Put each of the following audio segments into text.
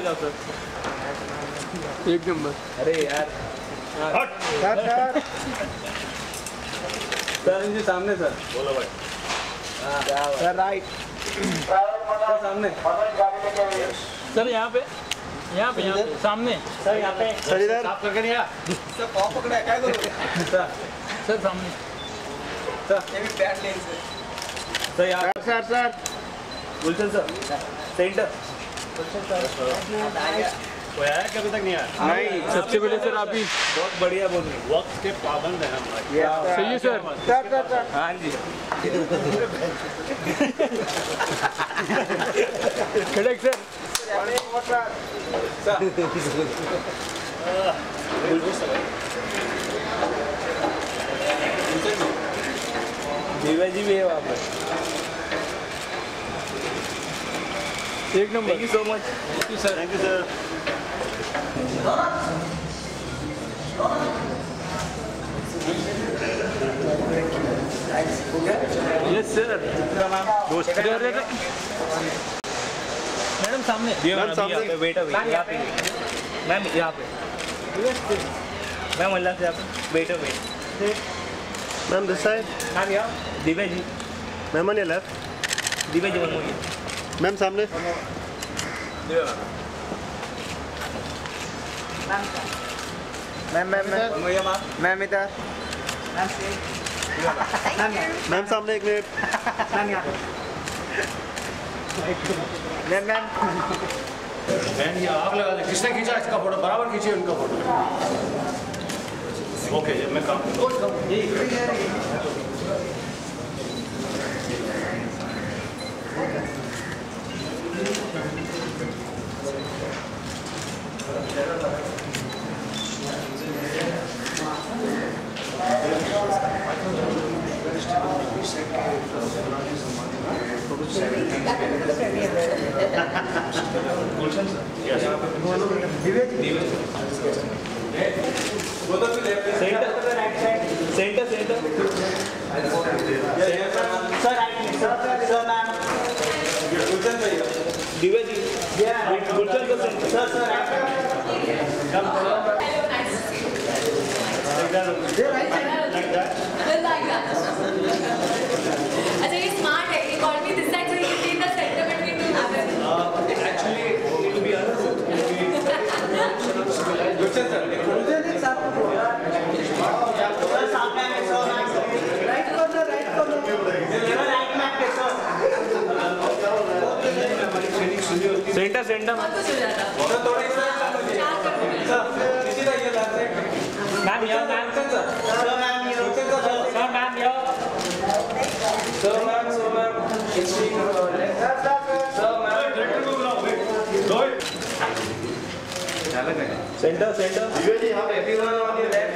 हो जाओ सर। एक नंबर। अरे यार सर इनके सामने सर। बोलो भाई। Sir right. सर सामने। सर यहाँ पे सामने। सर यहाँ पे। सर इधर। साफ करके नहीं आ। सर पाँव पकड़ा है क्या करोगे? सर सामने। सर ये भी पैड लेन से। सर यहाँ। सर गुलशन सर सेंटर। गुलशन सर कोई आया कभी तक नहीं आया? नहीं सबसे पहले सर आप ही बहुत बढ़िया बोल रहे हैं। वक्त के पाबंद हैं हम। सही है सर। सर हाँ जी। खड़क सर। दिव्या जी भी है वहाँ पर। एक number. Thank you so much. Thank you sir. Thank you sir. Yes sir. Madam सामने। मैम सामने। बेटा यहाँ पे। मैम यहाँ पे। मैम अल्लाह से यहाँ पे। बेटा wait. Ma'am this side. Ma'am यहाँ। Divya ji. Ma'am on your left. Divya ji one more. Ma'am सामने। मैम इधर। मैम सामने एक मिनट। मैम ये आग लगा दे। किसने खींचा इसका फोटो? बराबर खींचिए उनका फोटो। ओके मैं काम सेंटर दिव्या जी गुलशन का सेंटर अच्छा ये स्मार्ट है। ये call me this side so you can see the center between two others. Actually to be honest Gulshan sir सामने राइट कॉर्नर सेंटर बहुत कुछ हो जाता। मैम यहाँ मैम सर मैम सेंटर यहाँ पे everyone on your left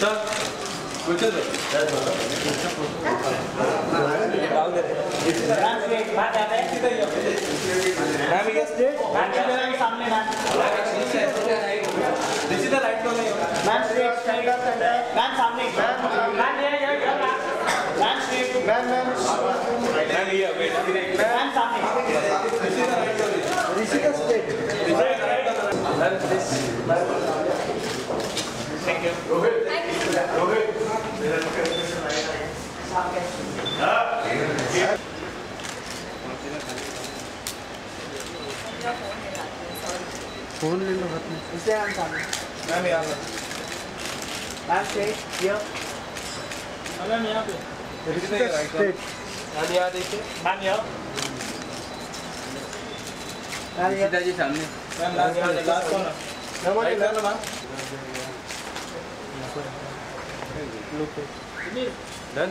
sir कुछ तो मैम ये स्ट्रेट मैम सामने ma'am this is the right corner ma'am straight centre ma'am सामने मैम ये मैम स्ट्रेट मैम ये मैम सामने this is the right corner this is the straight this is the right corner ma'am this thank you Rohit phone ले लो हाथ में। इसे हम सामने मैम यहाँ पे मैम स्ट्रेट हियर मैम यहाँ पे स्ट्रेट मैम यहाँ देखिए मैम यहाँ सीधा जी सामने मैम यहाँ last corner ma'am right corner ma'am done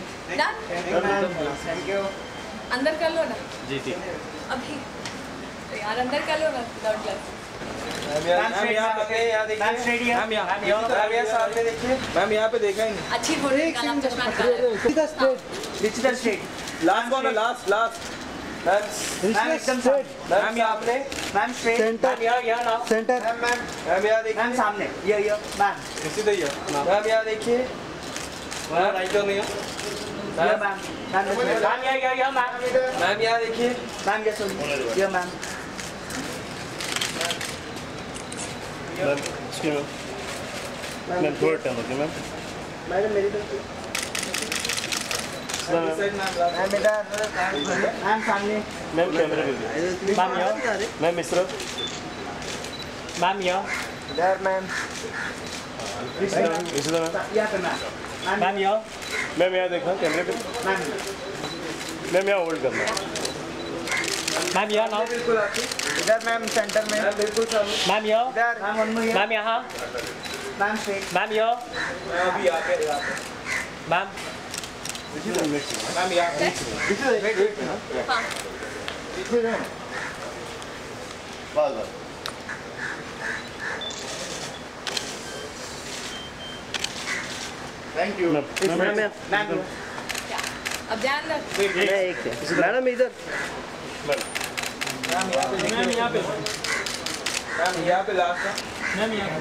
thank you अंदर कर लो ना जी जी अभी। तो यार अंदर कर लो ना विदाउट ग्लास। मैम यहाँ देखिए मैम यहाँ पे देखा ही नहीं अच्छी फोटो निकालना चश्मा निकालना straight last corner last ma'am एकदम स्ट्रेट मैम यहाँ पे मैम स्ट्रेट सेंटर यहाँ ना सेंटर मैम यहाँ देखिए मैम सामने ये मैम इसी तरह मैम यहाँ देखिए मैम राइट तो नहीं है मैम यहाँ देखिए मैम ये सुनिए ये मैम मैम इसकी मैम थोड़ा टाइम ओके मैम मैडम मेरी तरफ मैम बेटा मैम सामने मैम कैमरा भी मैम यहाँ मैम इस तरफ मैम यहाँ इधर मैम इस तरफ यहाँ पे मैम मैम यहाँ मैम यहाँ देखना कैमरे पे मैम मैम यहाँ होल्ड करना मैम यहाँ ना बिल्कुल आपकी इधर मैम सेंटर में बिल्कुल सामने मैम यहाँ इधर मैम यहाँ मैम स्ट्रेट मैम यहाँ अभी आके मैम मैम यहाँ बस बस थैंक यू मैम मैम अब ध्यान रख मैडम इधर मैम यहाँ पे मैम यहाँ पे लास्ट मैम यहाँ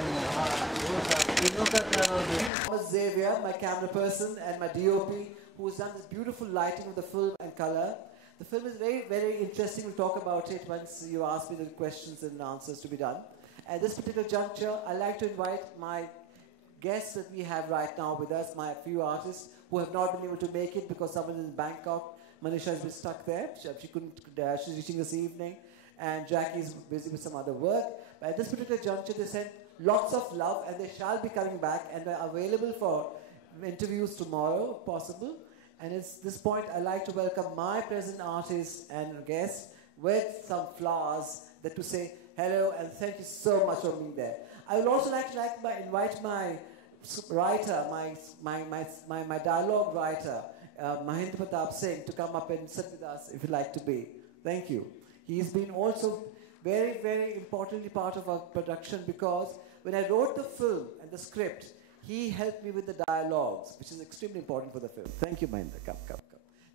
Thomas Xavier, my camera person, and my DOP, who has done this beautiful lighting of the film and color. The film is very, very interesting. We'll talk about it once you ask me the questions and answers to be done. At this particular juncture, I'd like to invite my guests that we have right now with us, my few artists who have not been able to make it because someone is in Bangkok. Manisha has been stuck there. She couldn't, she's reaching this evening. And Jackie is busy with some other work. But at this particular juncture, they sent lots of love, and they shall be coming back and are available for interviews tomorrow, if possible. And at this point, I'd like to welcome my present artists and guests with some flowers that to say hello and thank you so much for being there. I would also like to invite my writer, my dialogue writer, Mahendra Pratap Singh, to come up and sit with us if you'd like to be. Thank you. He's been also very, very importantly part of our production because when I wrote the film and the script, he helped me with the dialogues, which is extremely important for the film. Thank you, Mahendra. Come.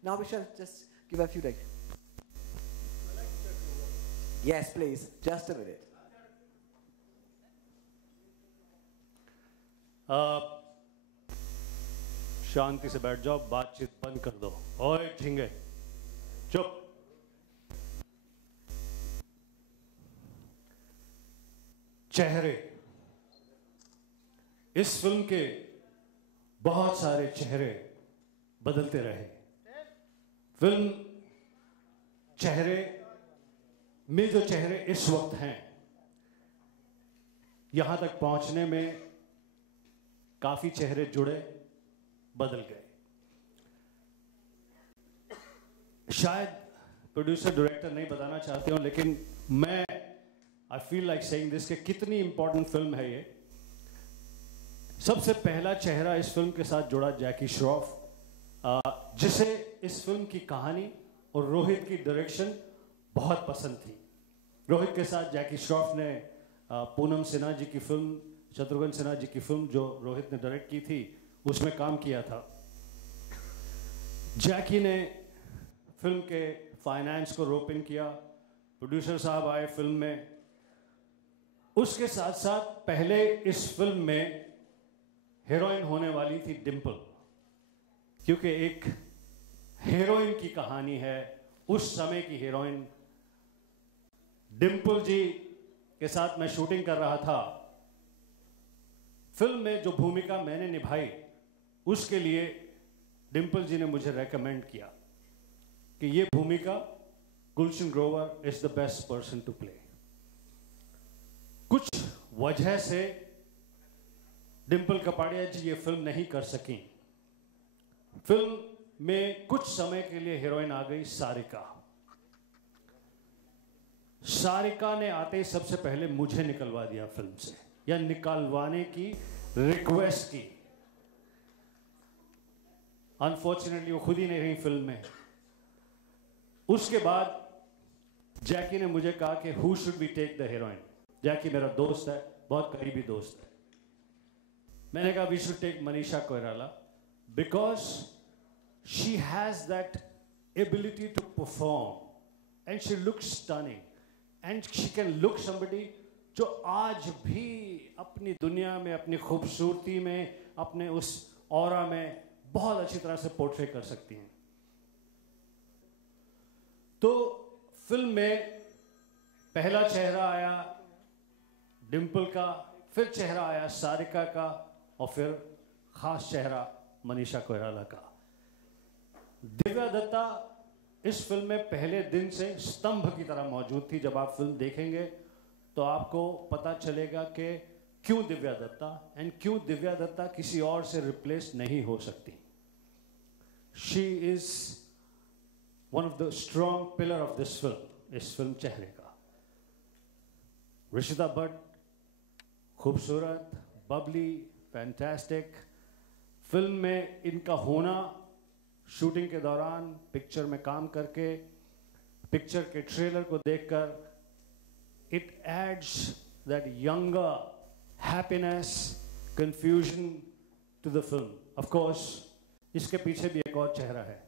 Now we shall just give a few like. Yes, please. Just a minute. शांति से बैठ जाओ, बातचीत बंद कर दो। ओए झिंगे, चुप। चेहरे, इस फिल्म के बहुत सारे चेहरे बदलते रहे। फिल्म चेहरे में जो चेहरे इस वक्त हैं, यहां तक पहुंचने में काफी चेहरे जुड़े, बदल गए। शायद प्रोड्यूसर डायरेक्टर नहीं बताना चाहते हो, लेकिन मैं I feel like saying this कि कितनी इंपॉर्टेंट फिल्म है ये। सबसे पहला चेहरा इस फिल्म के साथ जुड़ा जैकी श्रॉफ, जिसे इस फिल्म की कहानी और रोहित की डायरेक्शन बहुत पसंद थी। रोहित के साथ जैकी श्रॉफ ने पूनम सिन्हा जी की फिल्म, शत्रुघ्न सिन्हा जी की फिल्म जो रोहित ने डायरेक्ट की थी, उसमें काम किया था। जैकी ने फिल्म के फाइनेंस को रोप इन किया, प्रोड्यूसर साहब आए फिल्म में। उसके साथ साथ पहले इस फिल्म में हीरोइन होने वाली थी डिंपल, क्योंकि एक हीरोइन की कहानी है। उस समय की हीरोइन डिंपल जी के साथ मैं शूटिंग कर रहा था। फिल्म में जो भूमिका मैंने निभाई, उसके लिए डिंपल जी ने मुझे रेकमेंड किया कि ये भूमिका Gulshan Grover is the best person to play. कुछ वजह से डिंपल कपाड़िया जी ये फिल्म नहीं कर सकी। फिल्म में कुछ समय के लिए हीरोइन आ गई सारिका। सारिका ने आते ही सबसे पहले मुझे निकलवा दिया फिल्म से, या निकलवाने की रिक्वेस्ट की। अनफॉर्चुनेटली वो खुद ही नहीं रही फिल्म में। उसके बाद जैकी ने मुझे कहा कि who should we take the heroine. Jackie मेरा दोस्त है, बहुत करीबी दोस्त है। मैंने कहा we should take Manisha Koirala because she has that ability to perform and she looks stunning and she can look somebody जो आज भी अपनी दुनिया में, अपनी खूबसूरती में, अपने उस ऑरा में बहुत अच्छी तरह से पोर्ट्रे कर सकती हैं। तो फिल्म में पहला चेहरा आया डिंपल का, फिर चेहरा आया सारिका का और फिर खास चेहरा मनीषा कोइराला का। दिव्या दत्ता इस फिल्म में पहले दिन से स्तंभ की तरह मौजूद थी। जब आप फिल्म देखेंगे तो आपको पता चलेगा कि क्यों दिव्या दत्ता एंड क्यों दिव्या दत्ता किसी और से रिप्लेस नहीं हो सकती। She is one of the strong pillar of this film, इस फिल्म चेहरे का। ऋषिता भट्ट खूबसूरत, बबली, फैंटास्टिक। फिल्म में इनका होना, शूटिंग के दौरान, पिक्चर में काम करके, पिक्चर के ट्रेलर को देखकर, it adds that younger happiness, confusion to the film. Of course इसके पीछे भी एक और चेहरा है।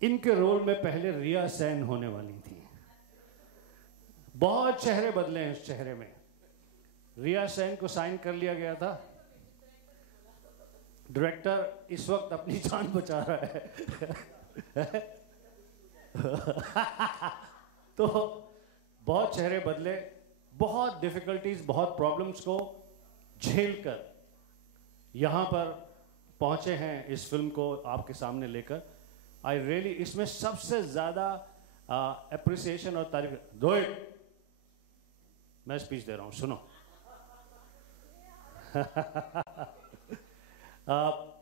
इनके रोल में पहले रिया सेन होने वाली थी। बहुत चेहरे बदले हैं इस चेहरे में। रिया सेन को साइन कर लिया गया था। डायरेक्टर इस वक्त अपनी जान बचा रहा है। तो बहुत चेहरे बदले, बहुत डिफिकल्टीज, बहुत प्रॉब्लम्स को झेलकर यहां पर पहुंचे हैं इस फिल्म को आपके सामने लेकर। आई रियली, इसमें सबसे ज्यादा एप्रिसिएशन और तारीफ। रोहित, मैं स्पीच दे रहा हूं, सुनो।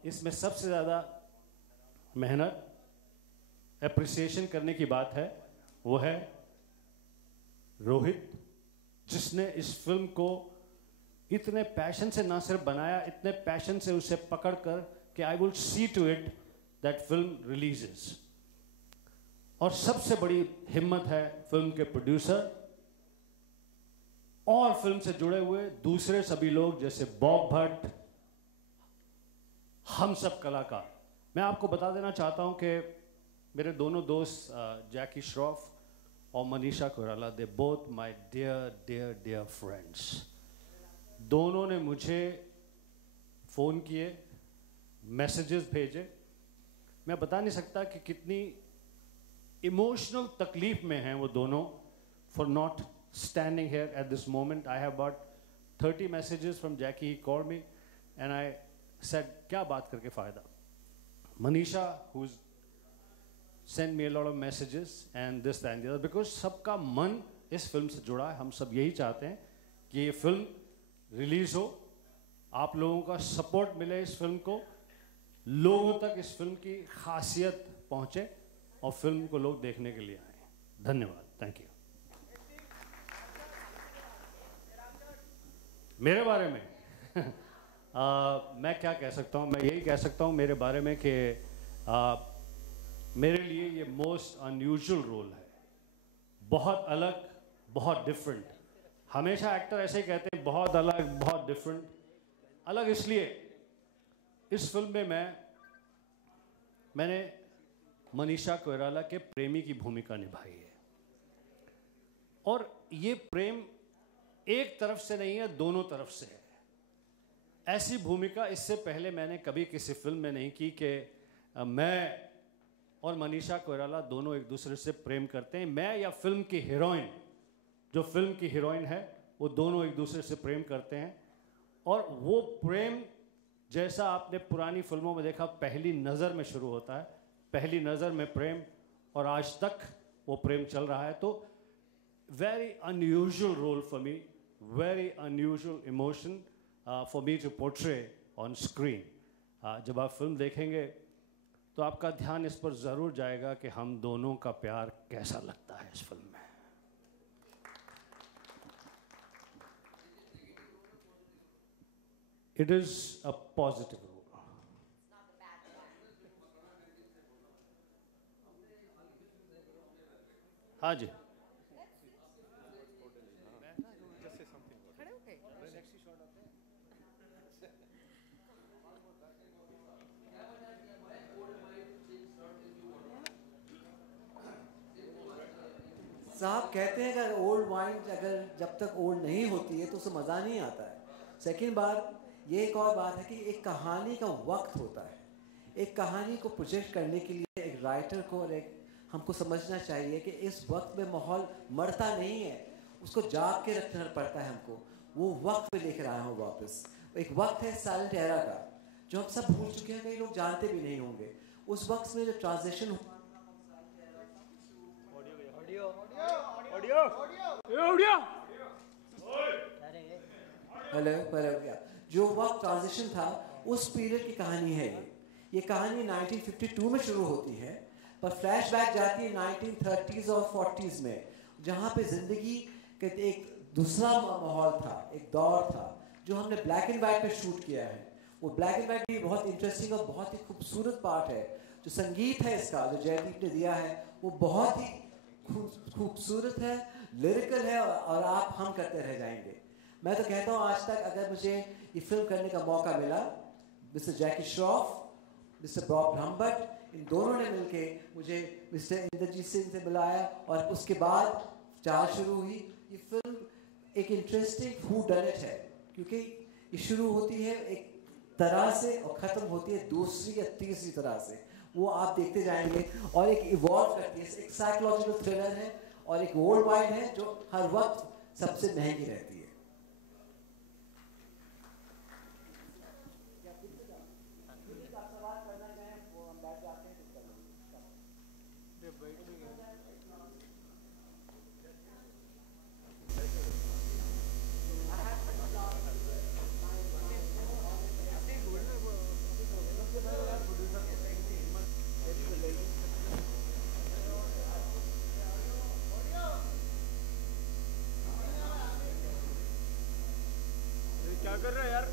इसमें सबसे ज्यादा मेहनत, एप्रिसिएशन करने की बात है, वो है रोहित, जिसने इस फिल्म को इतने पैशन से ना सिर्फ बनाया, इतने पैशन से उसे पकड़कर कि I will see to it that film releases. और सबसे बड़ी हिम्मत है फिल्म के प्रोड्यूसर और फिल्म से जुड़े हुए दूसरे सभी लोग, जैसे बॉब भट्ट, हम सब कलाकार। मैं आपको बता देना चाहता हूं कि मेरे दोनों दोस्त जैकी श्रॉफ और Manisha Koirala, they both my dear dear dear friends. दोनों ने मुझे फ़ोन किए, मैसेजेस भेजे। मैं बता नहीं सकता कि कितनी इमोशनल तकलीफ में हैं वो दोनों, for not standing here at this moment. I have about 30 messages from Jackie. He called me and I said, क्या बात करके फ़ायदा। Manisha who's send me a lot of messages and this and the other, because सबका मन इस film से जुड़ा है। हम सब यही चाहते हैं कि ये फिल्म रिलीज हो, आप लोगों का सपोर्ट मिले इस फिल्म को, लोगों तक इस फिल्म की खासियत पहुंचे और फिल्म को लोग देखने के लिए आए। धन्यवाद, थैंक यू। मेरे बारे में मैं क्या कह सकता हूँ, मैं यही कह सकता हूँ मेरे बारे में कि मेरे लिए ये मोस्ट अनयूजुअल रोल है, बहुत अलग, बहुत डिफरेंट। हमेशा एक्टर ऐसे ही कहते हैं, बहुत अलग, बहुत डिफरेंट। अलग इसलिए इस फिल्म में मैंने मनीषा कोइराला के प्रेमी की भूमिका निभाई है। और ये प्रेम एक तरफ से नहीं है, दोनों तरफ से है। ऐसी भूमिका इससे पहले मैंने कभी किसी फिल्म में नहीं की कि मैं और मनीषा कोइराला दोनों एक दूसरे से प्रेम करते हैं। मैं या फिल्म की हीरोइन, जो फिल्म की हीरोइन है, वो दोनों एक दूसरे से प्रेम करते हैं। और वो प्रेम जैसा आपने पुरानी फिल्मों में देखा, पहली नज़र में शुरू होता है, पहली नज़र में प्रेम, और आज तक वो प्रेम चल रहा है। तो very unusual role for me, very unusual emotion for me to portray on screen. जब आप फिल्म देखेंगे तो आपका ध्यान इस पर ज़रूर जाएगा कि हम दोनों का प्यार कैसा लगता है इस फिल्म में। It is a positive role. हाँ जी, साहब कहते हैं कि ओल्ड वाइन अगर जब तक ओल्ड नहीं होती है तो उसे मज़ा नहीं आता है। सेकंड बात, ये एक और बात है कि एक कहानी का वक्त होता है। एक कहानी को प्रोजेक्ट करने के लिए एक राइटर को और एक हमको समझना चाहिए कि इस वक्त में माहौल मरता नहीं है, उसको जाग के रखना पड़ता है हमको। वो वक्त पे लेकर आया हूँ वापस। एक वक्त है साइलेंट एरा का जो हम सब भूल चुके हैं, कई लोग जानते भी नहीं होंगे। उस वक्त में जो ट्रांजिशन हुआ, जो वक्त ट्रांजिशन था उस पीरियड की कहानी है ये कहानी 1952 में शुरू होती है, पर फ्लैशबैक जाती है 1930s और 40s में, जहाँ पे जिंदगी का एक दूसरा माहौल था, एक दौर था जो हमने ब्लैक एंड वाइट में शूट किया है। वो ब्लैक एंड वाइट भी बहुत इंटरेस्टिंग और बहुत ही खूबसूरत पार्ट है। जो संगीत है इसका जो जयदीप ने दिया है वो बहुत ही खूबसूरत है, लिरिकल है, और आप हम करते रह जाएंगे। मैं तो कहता हूँ आज तक अगर मुझे ये फिल्म करने का मौका मिला, मिस्टर जैकी श्रॉफ, मिस्टर बॉब ब्रह्मभट्ट, इन दोनों ने मिलके मुझे मिस्टर इंद्रजीत सिंह से बुलाया और उसके बाद चाल शुरू हुई। ये फिल्म एक इंटरेस्टिंग हू डन इट है, क्योंकि ये शुरू होती है एक तरह से और ख़त्म होती है दूसरी या तीसरी तरह से। वो आप देखते जाएंगे और एक इवॉल्व करती है, एक साइकोलॉजिकल थ्रिलर है और एक वर्ल्ड वाइड है जो हर वक्त सबसे महंगी रहती है। क्या कर रहे हो यार?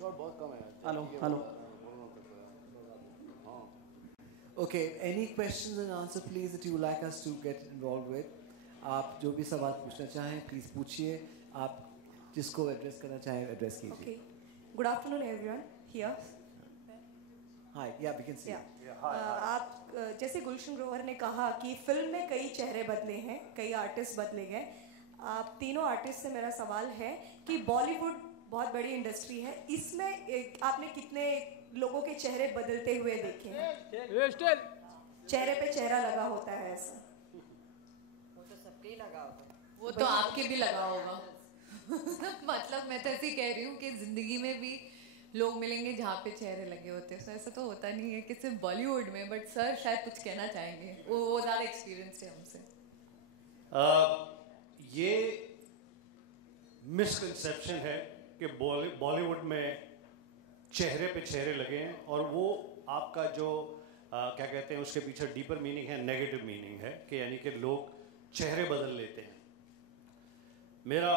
बहुत कम है। Hello hello. Okay, any questions and answer please that you would like us to get involved with? आप जो भी सवाल पूछना चाहें प्लीज पूछिए, आप जिसको एड्रेस करना चाहें एड्रेस कीजिए। Okay. Good afternoon everyone here. Hi, yeah, we can see. आप जैसे गुलशन ग्रोवर ने कहा कि फिल्म में कई चेहरे बदले हैं, कई आर्टिस्ट बदले गए। आप तीनों आर्टिस्ट से मेरा सवाल है कि बॉलीवुड बहुत बड़ी इंडस्ट्री है, इसमें आपने कितने लोगों के चेहरे बदलते हुए देखे हैं? चेहरे पे चेहरा लगा होता है ऐसा? वो तो सबके ही लगा होगा। वो तो आपके भी लगा होगा। मतलब मैं तो ऐसे कह रही हूँ कि जिंदगी में भी लोग मिलेंगे जहाँ पे चेहरे लगे होते हैं। ऐसा तो होता नहीं है कि सिर्फ बॉलीवुड में, बट सर शायद कुछ कहना चाहेंगे, वो ज़्यादा एक्सपीरियंस है हमसे। ये मिसकंसेप्शन है कि बॉलीवुड में चेहरे पे चेहरे लगे हैं, और वो आपका जो क्या कहते हैं उसके पीछे डीपर मीनिंग है, नेगेटिव मीनिंग है कि यानी कि लोग चेहरे बदल लेते हैं। मेरा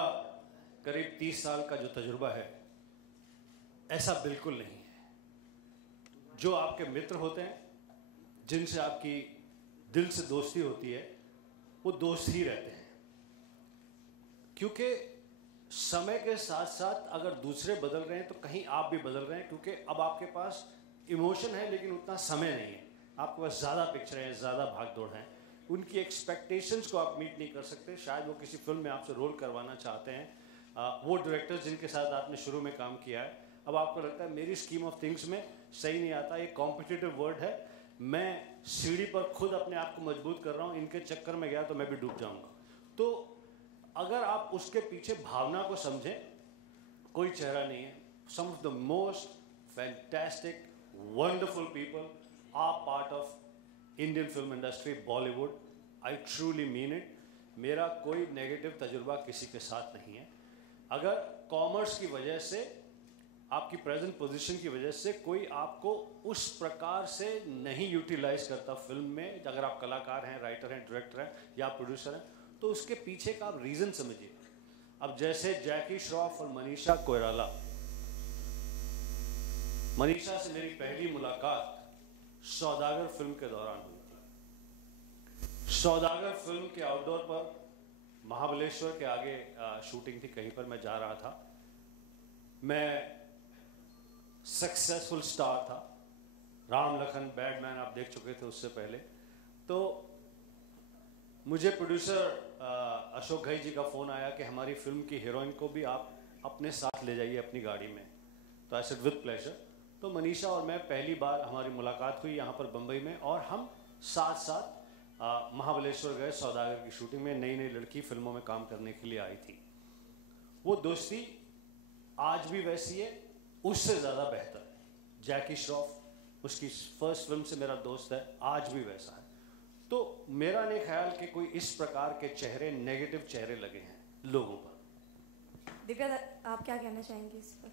करीब 30 साल का जो तजुर्बा है ऐसा बिल्कुल नहीं है। जो आपके मित्र होते हैं, जिनसे आपकी दिल से दोस्ती होती है, वो दोस्त ही रहते हैं, क्योंकि समय के साथ साथ अगर दूसरे बदल रहे हैं तो कहीं आप भी बदल रहे हैं, क्योंकि अब आपके पास इमोशन है लेकिन उतना समय नहीं है, आपके पास ज़्यादा पिक्चर है, ज़्यादा भाग दौड़ है, उनकी एक्सपेक्टेशंस को आप मीट नहीं कर सकते। शायद वो किसी फिल्म में आपसे रोल करवाना चाहते हैं, वो डायरेक्टर्स जिनके साथ आपने शुरू में काम किया है, अब आपको लगता है मेरी स्कीम ऑफ थिंग्स में सही नहीं आता, ये कॉम्पिटिटिव वर्ड है, मैं सीढ़ी पर खुद अपने आप को मजबूत कर रहा हूँ, इनके चक्कर में गया तो मैं भी डूब जाऊँगा। तो अगर आप उसके पीछे भावना को समझें, कोई चेहरा नहीं है। Some of the most fantastic wonderful people are part of Indian film industry, Bollywood. I truly mean it. मेरा कोई नेगेटिव तजुर्बा किसी के साथ नहीं है। अगर कॉमर्स की वजह से, आपकी प्रेजेंट पोजीशन की वजह से कोई आपको उस प्रकार से नहीं यूटिलाइज करता फिल्म में, अगर आप कलाकार हैं, राइटर हैं, डायरेक्टर हैं या प्रोड्यूसर हैं, तो उसके पीछे का आप रीज़न समझिए। अब जैसे जैकी श्रॉफ और मनीषा कोइराला, मनीषा से मेरी पहली मुलाकात सौदागर फिल्म के दौरान हुई थी। सौदागर फिल्म के आउटडोर पर महाबलेश्वर के आगे शूटिंग थी, कहीं पर मैं जा रहा था। मैं सक्सेसफुल स्टार था, राम लखन, बैडमैन आप देख चुके थे उससे पहले। तो मुझे प्रोड्यूसर अशोक घई जी का फ़ोन आया कि हमारी फिल्म की हीरोइन को भी आप अपने साथ ले जाइए अपनी गाड़ी में। तो आई सेड विद प्लेजर। तो मनीषा और मैं पहली बार हमारी मुलाकात हुई यहाँ पर बम्बई में, और हम साथ साथ महाबलेश्वर गए सौदागर की शूटिंग में। नई नई लड़की फिल्मों में काम करने के लिए आई थी। वो दोस्ती आज भी वैसी है, उससे ज़्यादा बेहतर। जैकी श्रॉफ उसकी फर्स्ट फिल्म से मेरा दोस्त है, आज भी वैसा है। तो मेरा नहीं ख्याल कि कोई इस प्रकार के चेहरे, नेगेटिव चेहरे लगे हैं लोगों पर। दिव्या, आप क्या कहना चाहेंगे इस पर?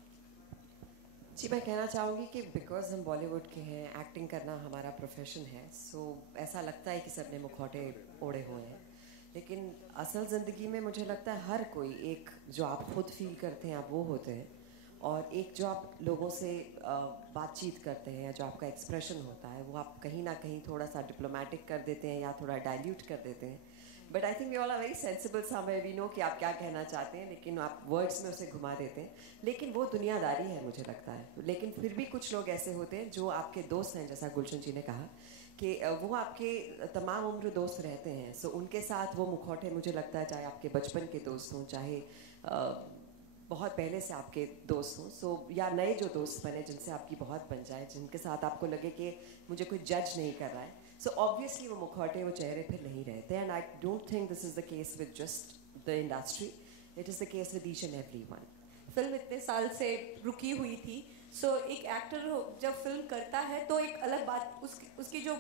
जी, मैं कहना चाहूँगी कि बिकॉज हम बॉलीवुड के हैं, एक्टिंग करना हमारा प्रोफेशन है, सो ऐसा लगता है कि सबने मुखौटे ओढ़े हुए हैं, लेकिन असल ज़िंदगी में मुझे लगता है हर कोई एक जो आप खुद फील करते हैं आप वो होते हैं, और एक जो आप लोगों से बातचीत करते हैं या जो आपका एक्सप्रेशन होता है वो आप कहीं ना कहीं थोड़ा सा डिप्लोमेटिक कर देते हैं या थोड़ा डाइल्यूट कर देते हैं। But I think we all are very sensible somewhere, we know कि आप क्या कहना चाहते हैं, लेकिन आप वर्ड्स में उसे घुमा देते हैं। लेकिन वो दुनियादारी है मुझे लगता है। लेकिन फिर भी कुछ लोग ऐसे होते हैं जो आपके दोस्त हैं, जैसा गुलशन जी ने कहा कि वो आपके तमाम उम्र दोस्त रहते हैं। सो उनके साथ वो मुखौटे मुझे लगता है, चाहे आपके बचपन के दोस्त हों, चाहे बहुत पहले से आपके दोस्त हों, सो या नए जो दोस्त बने जिनसे आपकी बहुत बन जाए, जिनके साथ आपको लगे कि मुझे कोई जज नहीं कर रहा है, सो ऑब्वियसली वो मुखौटे, वो चेहरे फिर नहीं रहते। And I don't think this is the case with just the industry, it is the case with each and every one. Film इतने साल से रुकी हुई थी, सो एक एक्टर जब फिल्म करता है तो एक अलग बात, उसकी जो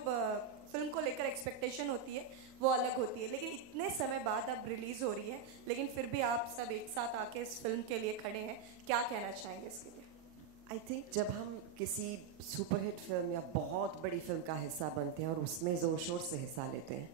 फिल्म को लेकर एक्सपेक्टेशन होती है वो अलग होती है। लेकिन इतने समय बाद अब रिलीज़ हो रही है, लेकिन फिर भी आप सब एक साथ आके इस फिल्म के लिए खड़े हैं, क्या कहना चाहेंगे इसके लिए? आई थिंक जब हम किसी सुपरहिट फिल्म या बहुत बड़ी फिल्म का हिस्सा बनते हैं और उसमें ज़ोर शोर से हिस्सा लेते हैं,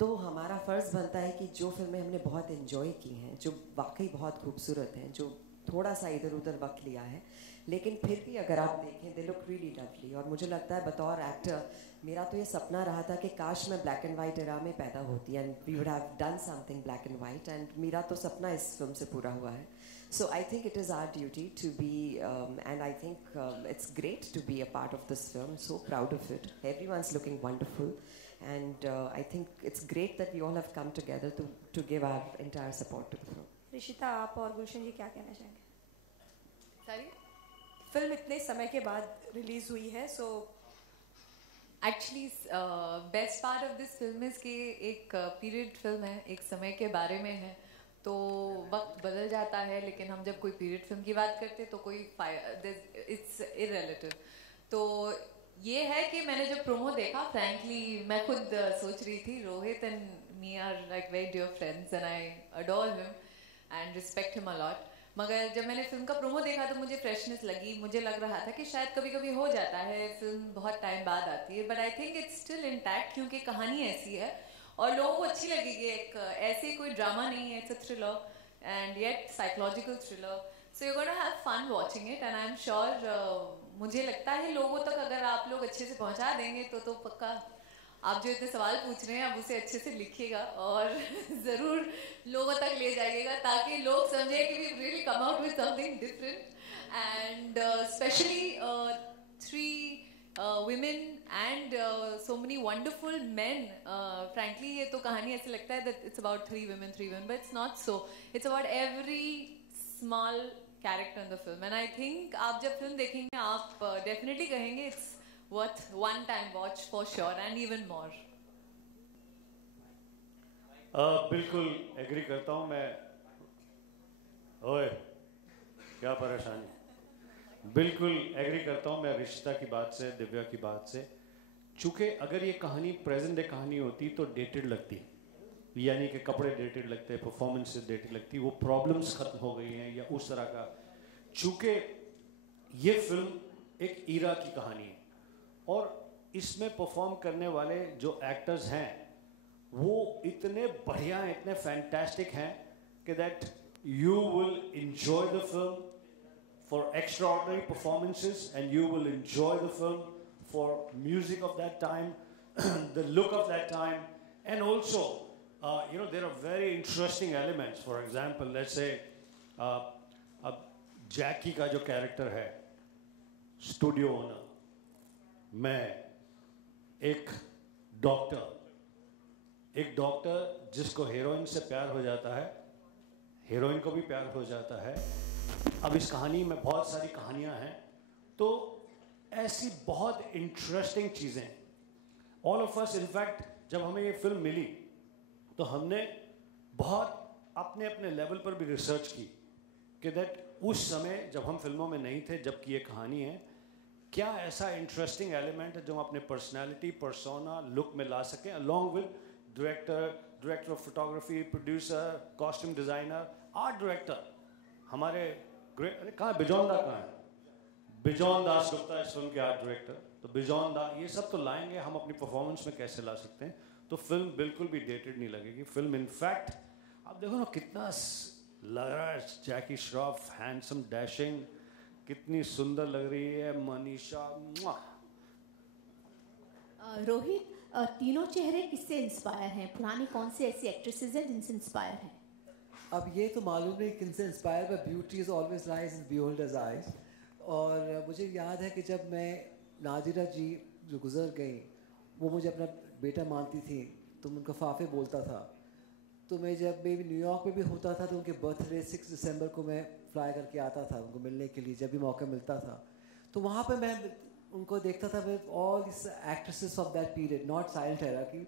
तो हमारा फ़र्ज़ बनता है कि जो फिल्में हमने बहुत इन्जॉय की हैं, जो वाकई बहुत खूबसूरत हैं, जो थोड़ा सा इधर उधर वक्त लिया है, लेकिन फिर भी अगर आप देखें दे लुक रियली लवली। और मुझे लगता है बतौर एक्टर मेरा तो ये सपना रहा था कि काश मैं ब्लैक एंड वाइट एरा में पैदा होती and we would have done something black and white, and मेरा तो सपना इस फिल्म से पूरा हुआ है। So I think it is our duty to be, and I think it's great to be a part of this film. So proud of it. Everyone's looking wonderful, and I think it's great that we all have come together to give our entire support to the film. Rishita, आप और गुलशन जी क्या कहना चाहेंगे? Sorry, film इतने समय के बाद release हुई है, so actually best part of this film is कि एक पीरियड फिल्म है, एक समय के बारे में है, तो वक्त बदल जाता है, लेकिन हम जब कोई पीरियड फिल्म की बात करते तो कोई इट्स इररिलेटिव। तो ये है कि मैंने जब प्रोमो देखा, फ्रैंकली मैं खुद सोच रही थी Rohit and me are like very dear friends and I adore him and respect him a lot. मगर जब मैंने फिल्म का प्रोमो देखा तो मुझे फ्रेशनेस लगी, मुझे लग रहा था कि शायद कभी कभी हो जाता है, फिल्म बहुत टाइम बाद आती है, but I think it's still intact, क्योंकि कहानी ऐसी है और लोगों को अच्छी लगेगी। एक ऐसे कोई ड्रामा नहीं है, it's a thriller and yet psychological thriller, so you gonna have fun watching it and I am sure, मुझे लगता है लोगों तक अगर आप लोग अच्छे से पहुंचा देंगे तो पक्का आप जो इतने सवाल पूछ रहे हैं आप उसे अच्छे से लिखिएगा और ज़रूर लोगों तक ले जाइएगा, ताकि लोग समझें कि we really come out with something different and specially 3 women and so many wonderful men. Frankly, ये तो कहानी ऐसे लगता है that it's about 3 women, but it's not so. It's about every small character in the film. And I think आप जब film देखेंगे आप definitely कहेंगे it's worth one time watch for sure and even more. बिल्कुल agree करता हूँ मैं। ओए क्या परेशानी, बिल्कुल एग्री करता हूँ मैं रिश्ता की बात से, दिव्या की बात से। चूँकि अगर ये कहानी प्रेजेंट डे कहानी होती तो डेटेड लगती, यानी कि कपड़े डेटेड लगते, परफॉर्मेंस डेटेड लगती, वो प्रॉब्लम्स खत्म हो गई हैं या उस तरह का। चूँकि ये फिल्म एक ईरा की कहानी है और इसमें परफॉर्म करने वाले जो एक्टर्स हैं वो इतने बढ़िया हैं, इतने फैंटास्टिक हैं कि that you will enjoy the film for extraordinary performances and you will enjoy the film for music of that time, the look of that time, and also there are very interesting elements. For example, let's say अब जैकी का जो character है studio owner, मैं एक doctor जिसको heroine से प्यार हो जाता है, हीरोइन को भी प्यार हो जाता है। अब इस कहानी में बहुत सारी कहानियां हैं, तो ऐसी बहुत इंटरेस्टिंग चीज़ें, ऑल ऑफ अस इनफैक्ट जब हमें ये फिल्म मिली तो हमने बहुत अपने अपने लेवल पर भी रिसर्च की कि दैट उस समय जब हम फिल्मों में नहीं थे, जबकि ये कहानी है, क्या ऐसा इंटरेस्टिंग एलिमेंट है जो हम अपने पर्सनालिटी, पर्सोना, लुक में ला सकें, along with director of photography, producer, costume designer, art director, हमारे कहाँ बिजॉन दा कहाँ है? बिजॉन दास गुप्ता इस फिल्म के आर्ट डायरेक्टर। तो बिजॉन दा ये सब तो लाएंगे, हम अपनी परफॉर्मेंस में कैसे ला सकते हैं? तो फिल्म बिल्कुल भी डेटेड नहीं लगेगी। फिल्म इनफैक्ट आप देखो ना कितना लग रहा है, जैकी श्रॉफ हैंडसम, डैशिंग, कितनी सुंदर लग रही है मनीषा। रोहित, तीनों चेहरे किससे इंस्पायर हैं? पुरानी कौन सी ऐसी एक्ट्रेसेस हैं जिनसे इंस्पायर हैं? अब ये तो मालूम नहीं किनसे inspire, but beauty is always lies in beholder's eyes. और मुझे याद है कि जब मैं नाजिरा जी जो गुजर गई, वो मुझे अपना बेटा मानती थी, तो मैं उनका फाफे बोलता था। तो मैं जब मैं न्यूयॉर्क में भी होता था तो उनके बर्थडे 6 दिसंबर को मैं फ्लाई करके आता था उनको मिलने के लिए, जब भी मौका मिलता था। तो वहाँ पर मैं उनको देखता था, मैं all this actresses of that period, not silent era की,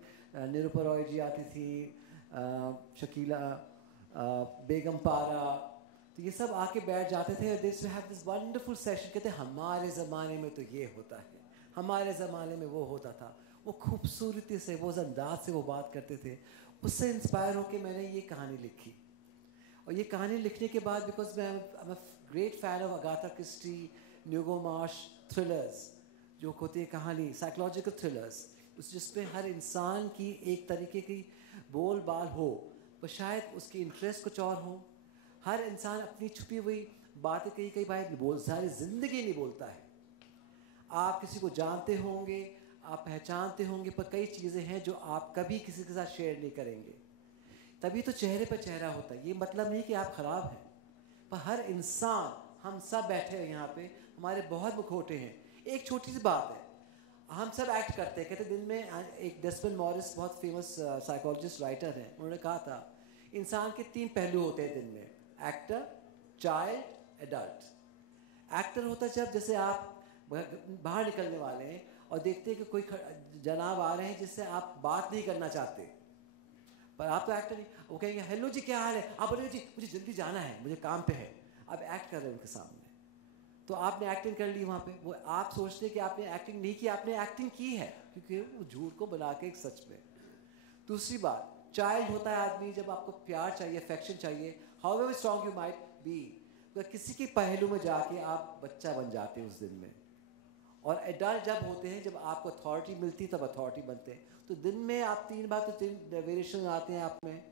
निरूपा रॉय जी आती थी, शकीला, बेगम पारा, तो ये सब आके बैठ जाते थे। This have this wonderful session, कहते हमारे ज़माने में तो ये होता है, हमारे ज़माने में वो होता था। वो खूबसूरती से, वो अंदाज से वो बात करते थे। उससे इंस्पायर होकर मैंने ये कहानी लिखी। और ये कहानी लिखने के बाद, बिकॉज मैं I am great fan of Agatha Christie, Ngaio Marsh thrillers, जो होती है कहानी साइकोलॉजिकल थ्रिलर्स, उस जिसमें हर इंसान की एक तरीके की बोल बाल हो, तो शायद उसकी इंटरेस्ट कुछ और हो। हर इंसान अपनी छुपी हुई बातें कई बार बोल, सारी ज़िंदगी नहीं बोलता है। आप किसी को जानते होंगे, आप पहचानते होंगे, पर कई चीज़ें हैं जो आप कभी किसी के साथ शेयर नहीं करेंगे। तभी तो चेहरे पर चेहरा होता है। ये मतलब नहीं कि आप ख़राब हैं, पर हर इंसान, हम सब बैठे हैं यहाँ पे, हमारे बहुत मुखौटे हैं। एक छोटी सी बात है, हम सब एक्ट करते हैं। कहते दिन में एक डेस्मंड मॉरिस, बहुत फेमस साइकोलॉजिस्ट राइटर हैं, उन्होंने कहा था इंसान के 3 पहलू होते हैं दिन में, एक्टर, चाइल्ड, एडल्ट। एक्टर होता है जब जैसे आप बाहर निकलने वाले हैं और देखते हैं कि कोई जनाब आ रहे हैं जिससे आप बात नहीं करना चाहते, पर आप तो एक्टर नहीं। वो कहेंगे हेलो जी क्या हाल है, आप बोलेंगे जी मुझे जल्दी जाना है, मुझे काम पे है। आप एक्ट कर रहे हैं उनके सामने, तो आपने एक्टिंग कर ली वहाँ पे। वो आप सोचते हैं कि आपने एक्टिंग नहीं की, आपने एक्टिंग की है, क्योंकि वो झूठ को बना के एक सच में। दूसरी बात, चाइल्ड होता है आदमी जब आपको प्यार चाहिए, अफेक्शन चाहिए, however strong you might be, तो किसी के पहलू में जाके आप बच्चा बन जाते हैं उस दिन में। और एडल्ट जब होते हैं, जब आपको अथॉरिटी मिलती है, तब अथॉरिटी बनते हैं। तो दिन में आप 3 बार तो 3 वेरिएशन आते हैं आप में।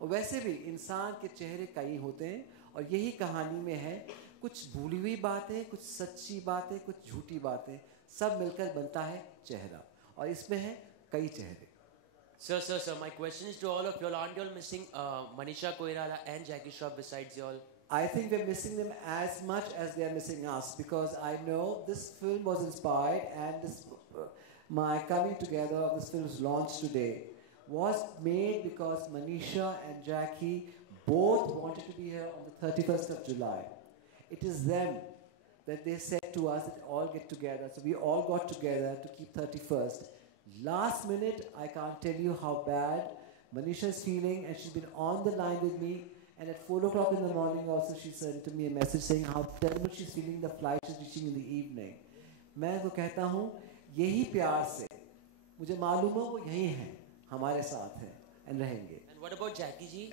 और वैसे भी इंसान के चेहरे कई होते हैं, और यही कहानी में है। कुछ भूली हुई बातें, कुछ सच्ची बातें, कुछ झूठी बातें, सब मिलकर बनता है चेहरा, और इसमें है कई चेहरे। Sir, my question is to all of y'all. Aren't y'all missing Manisha Koirala and Jackie Shroff besides y'all? I think we're missing them as much as they're missing us, because I know this film was inspired, and this my coming together of this film's launch today was made because Manisha and Jackie both wanted to be here on the 31st of July. It is them that they said to us that all get together. So we all got together to keep 31st. Last minute, I can't tell you how bad Manisha is feeling, and she's been on the line with me. And at 4 o'clock in the morning also she sent to me a message saying how terrible she's feeling. The flight is reaching in the evening. मैं तो कहता हूँ यही प्यार से, मुझे मालूम है वो यही हैं, हमारे साथ हैं and रहेंगे. And what about Jackie Ji?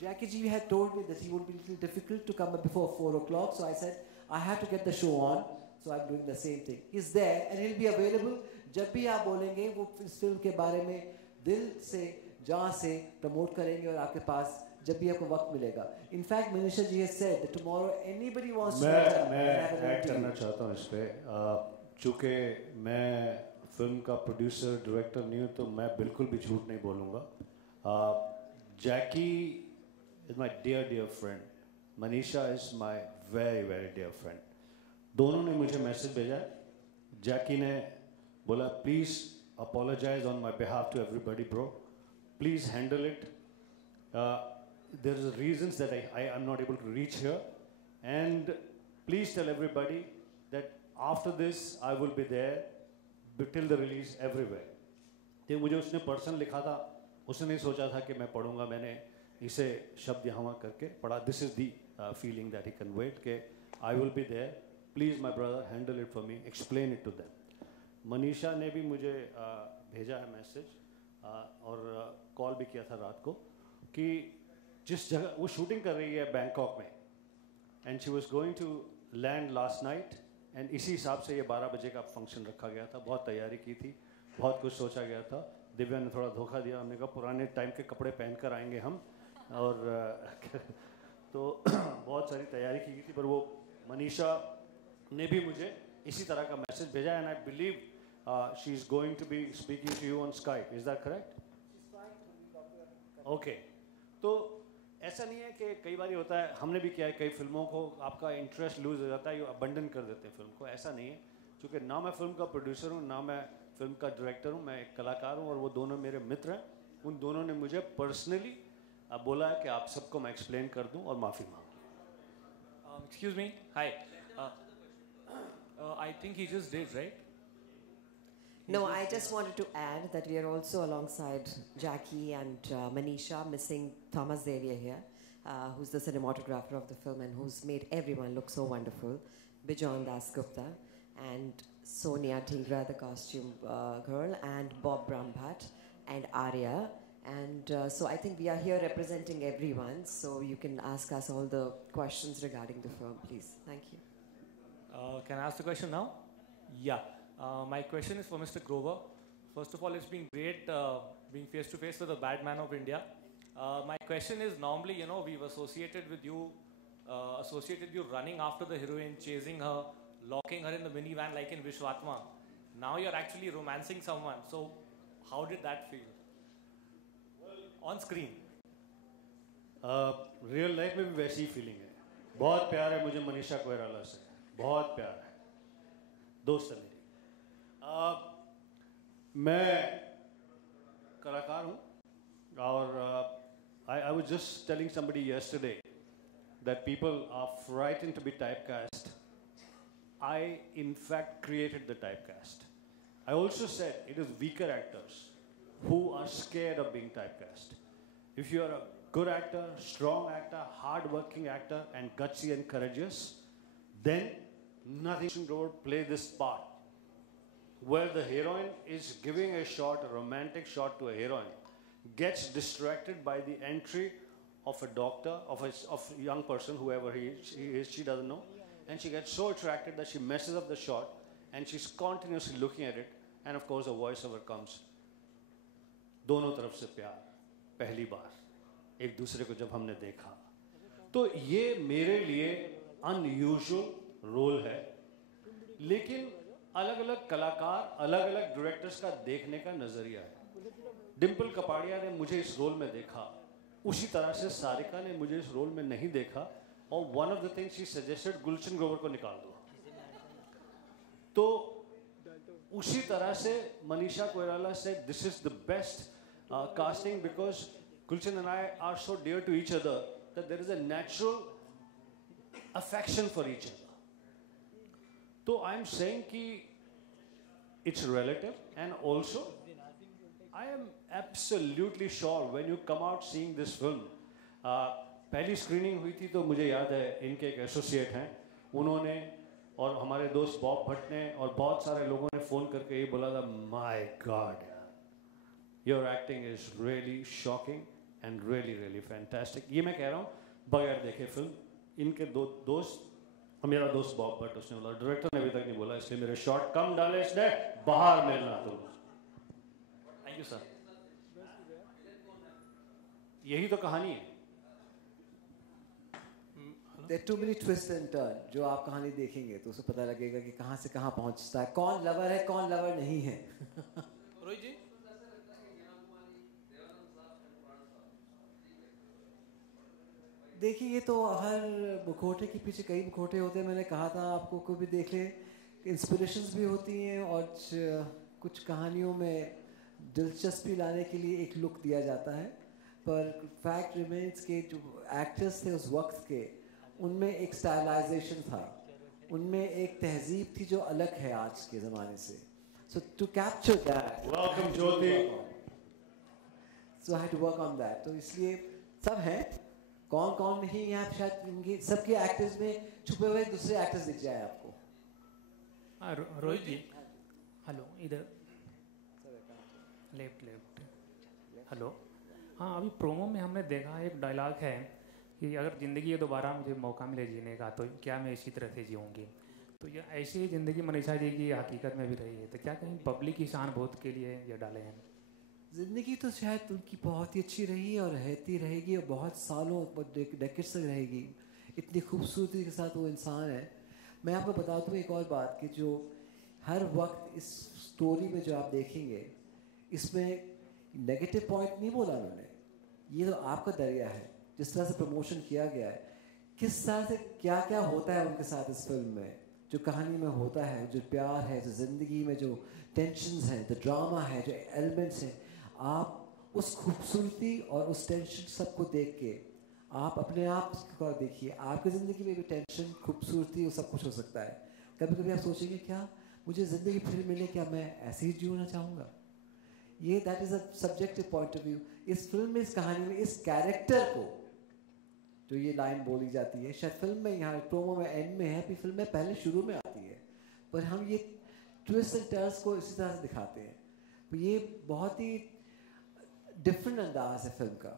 Jackie Ji had told me that he would be a little difficult to come before 4 o'clock, so I said I have to get the show on, so I'm doing the same thing. He's there and he'll be available. जब भी आप बोलेंगे वो इस film के बारे में दिल से, जान से प्रमोट करेंगे, और आपके पास जब भी आपको वक्त मिलेगा. In fact, Manisha ji has said that tomorrow anybody wants to मैं ऐड करना चाहता हूँ इस पे, चूँकि मैं फिल्म का प्रोड्यूसर डायरेक्टर नहीं हूँ, तो मैं बिल्कुल भी झूठ नहीं बोलूँगा. Jackie is my dear friend, Manisha is my very dear friend. दोनों ने मुझे मैसेज भेजा. जैकी ने बोला please apologize on my behalf to everybody, bro. Please handle it. There are reasons that I am not able to reach here. And please tell everybody that after this, I will be there till the release everywhere. तो मुझे उसने person लिखा था, उसने नहीं सोचा था कि मैं पढ़ूंगा, मैंने इसे शब्द यहाँ करके पढ़ा. This is the feeling that he conveyed कि I will be there. Please, my brother, handle it for me. Explain it to them. Manisha ने भी मुझे भेजा है मैसेज और कॉल भी किया था रात को कि जिस जगह वो शूटिंग कर रही है बैंकॉक में, and she was going to land last night, and इसी हिसाब से ये 12 बजे का फंक्शन रखा गया था. बहुत तैयारी की थी, बहुत कुछ सोचा गया था. दिव्या ने थोड़ा धोखा दिया, हमने कहा पुराने टाइम के कपड़े पहन कर आएंगे हम, और तो बहुत सारी तैयारी की थी. पर वो मनीषा ने भी मुझे इसी तरह का मैसेज भेजा, and I believe she is going to be speaking to you on Skype. Is that correct? Okay. तो ऐसा नहीं है कि कई बार होता है, हमने भी किया है, कई फिल्मों को आपका इंटरेस्ट लूज हो जाता है, यू अबंडन कर देते हैं फिल्म को. ऐसा नहीं है, क्योंकि ना मैं फिल्म का प्रोड्यूसर हूँ, ना मैं फिल्म का डायरेक्टर हूँ, मैं एक कलाकार हूँ, और वो दोनों मेरे मित्र हैं. उन दोनों ने मुझे पर्सनली बोला है कि आप सबको मैं एक्सप्लेन कर दूँ और माफ़ी मांगूँ. Excuse me. Hi. I think he just did, right? No, I just wanted to add that we are also alongside Jackie and Manisha, missing Thomas Xavier here, who's the cinematographer of the film and who's made everyone look so wonderful. Bijon Das Gupta and Sonia Dhingra, the costume girl, and Bob Brambhat and Arya. And so I think we are here representing everyone, so you can ask us all the questions regarding the film, please. Thank you. Can I ask the question now? Yeah. My question is for Mr. Grover. First of all, it's been great being face to face with the bad man of India. My question is, normally, you know, we've associated you running after the heroine, chasing her, locking her in the minivan like in Vishwatma. Now you're actually romancing someone. So, how did that feel? On screen. Real life में भी वैसी ही feeling है. बहुत प्यार है मुझे मनीषा कोइराला से, बहुत प्यार है, दोस्त है मेरी. मैं कलाकार हूँ, और I was just telling somebody yesterday that people are frightened to be typecast. I in fact created the typecast. I also said it is weaker actors who are scared of being typecast. If you are a good actor, strong actor, hard-working actor, and gutsy and courageous, then nothing should play this part, where the heroine is giving a shot, a romantic shot to a heroine, gets distracted by the entry of a doctor, of a young person, whoever he is, she doesn't know, and she gets so attracted that she messes up the shot, and she's continuously looking at it, and of course a voiceover comes. दोनों तरफ से प्यार, पहली बार एक दूसरे को जब हमने देखा, तो ये मेरे लिए अनयूजुअल रोल है. लेकिन अलग अलग कलाकार, अलग अलग डायरेक्टर्स का देखने का नजरिया है. डिम्पल कपाड़िया ने मुझे इस रोल में देखा, उसी तरह से सारिका ने मुझे इस रोल में नहीं देखा, और one of the things she suggested, Gulshan Grover को निकाल दो. तो उसी तरह से मनीषा कोइराला से this is the best casting, because Gulshan and I are so dear to each other that there is a natural affection for each other. So I'm saying कि it's relative, and also I am absolutely sure when you come out seeing this film, पहली screening हुई थी तो मुझे याद है इनके एक एसोसिएट हैं, उन्होंने और हमारे दोस्त बॉब भट्ट ने और बहुत सारे लोगों ने फ़ोन करके ये बोला था, my God, your acting is really shocking and really really fantastic. ये मैं कह रहा हूँ बगैर देखे फिल्म. इनके दोस्त, मेरा दोस्त बॉब भट्ट, उसने बोला, डायरेक्टर ने अभी तक नहीं बोला, इसलिए मेरे शॉट कम डाले, इसने बाहर मिलना. तो थैंक यू सर. यही तो कहानी है. There are too many twists and turns. जो आप कहानी देखेंगे तो उसको पता लगेगा कि कहाँ से कहाँ पहुँचता है, कौन लवर है, कौन लवर नहीं है. रोहित जी, देखिए, ये तो हर मुखौटे के पीछे कई मुखौटे होते हैं. मैंने कहा था आपको, कोई भी देख ले, इंस्पिरेशंस भी होती हैं और कुछ कहानियों में दिलचस्पी लाने के लिए एक लुक दिया जाता है, पर फैक्ट रिमेन्स के जो एक्टर्स थे उस वक्त के, उनमें एक स्टाइलाइजेशन था, उनमें एक तहजीब थी जो अलग है आज के ज़माने से. So to capture that, Welcome, Jyoti. So I had to work on that. तो इसलिए सब हैं, कौन नहीं है, आप शायद इनके सबके एक्टर्स में छुपे हुए दूसरे एक्टर्स दिख जाए आपको. रोहित जी, हेलो, इधर लेफ्ट. हेलो, हाँ, अभी प्रोमो में हमने देखा एक डायलॉग है कि अगर ज़िंदगी ये दोबारा मुझे मौका मिले जीने का तो क्या मैं इसी तरह से जीऊँगी. तो ये ऐसी ही ज़िंदगी मनीषा जी की हकीकत में भी रही है, तो क्या कहीं पब्लिक की सहानुभूति के लिए ये डाले हैं? ज़िंदगी तो शायद उनकी बहुत ही अच्छी रही और रहती रहेगी और बहुत सालों डेकेड्स तक रहेगी. इतनी खूबसूरती के साथ वो इंसान है. मैं आपको बता दूँ एक और बात कि जो हर वक्त इस स्टोरी में जो आप देखेंगे, इसमें नेगेटिव पॉइंट नहीं बोला उन्होंने. ये तो आपका दरिया है, जिस तरह से प्रमोशन किया गया है, किस तरह से क्या क्या होता है उनके साथ इस फिल्म में, जो कहानी में होता है, जो प्यार है, जो ज़िंदगी में जो टेंशन्स हैं, जो ड्रामा है, जो एलिमेंट्स हैं, आप उस खूबसूरती और उस टेंशन सबको देख के आप अपने आप को देखिए. आपकी ज़िंदगी में भी टेंशन, खूबसूरती और सब कुछ हो सकता है. कभी कभी आप सोचेंगे क्या मुझे ज़िंदगी फिर मिले, क्या मैं ऐसे ही जीना चाहूँगा. ये that is a subjective point of view. इस फिल्म में, इस कहानी में, इस कैरेक्टर को जो ये लाइन बोली जाती है, शायद फिल्म में यहाँ प्रोमो में एंड में है, फिर फिल्म में पहले शुरू में आती है, पर हम ये ट्विस्ट एंड टर्न्स को इसी तरह से दिखाते हैं. तो ये बहुत ही डिफरेंट अंदाज है फिल्म का.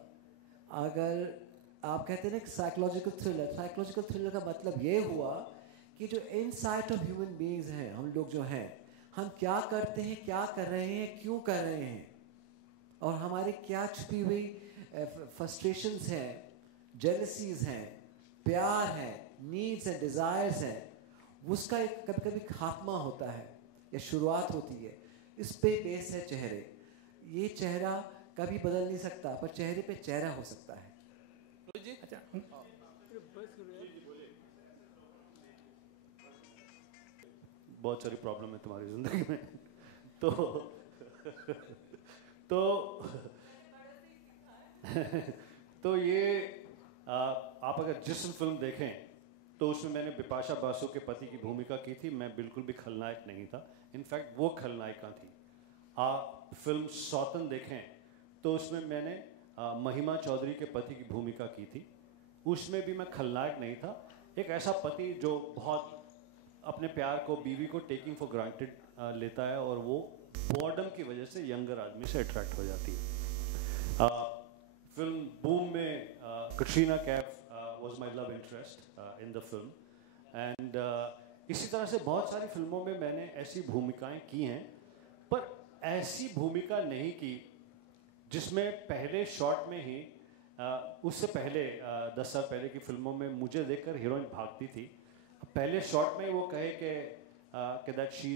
अगर आप कहते हैं ना कि साइकोलॉजिकल थ्रिलर का मतलब ये हुआ कि जो इनसाइड ऑफ ह्यूमन बीइंग्स हैं, हम लोग जो हैं, हम क्या करते हैं, क्या कर रहे हैं, क्यों कर रहे हैं, और हमारे क्या छुपी हुई फ्रस्ट्रेशंस हैं, जेलसीज हैं, प्यार है, नीड्स एंड डिज़ायर्स हैं, उसका एक कभी कभी खात्मा होता है या शुरुआत होती है. इस पे बेस है चेहरे. ये चेहरा कभी बदल नहीं सकता, पर चेहरे पे चेहरा हो सकता है. अच्छा, बहुत सारी प्रॉब्लम है तुम्हारी ज़िंदगी में. तो ये आप अगर जिस्म फिल्म देखें तो उसमें मैंने बिपाशा बासु के पति की भूमिका की थी. मैं बिल्कुल भी खलनायक नहीं था, इनफैक्ट वो खलनायिका थी. आप फिल्म सौतन देखें तो उसमें मैंने महिमा चौधरी के पति की भूमिका की थी. उसमें भी मैं खलनायक नहीं था, एक ऐसा पति जो बहुत अपने प्यार को, बीवी को टेकिंग फॉर ग्रांटेड लेता है और वो बॉर्डम की वजह से यंगर आदमी से अट्रैक्ट हो जाती है. फिल्म बूम में Katrina Kaif was my love interest in the film. And इसी तरह से बहुत सारी फिल्मों में मैंने ऐसी भूमिकाएं की हैं, पर ऐसी भूमिका नहीं की जिसमें पहले शॉट में ही उससे पहले 10 साल पहले की फिल्मों में मुझे देखकर हीरोइन भागती थी. पहले शॉट में वो कहे कि that she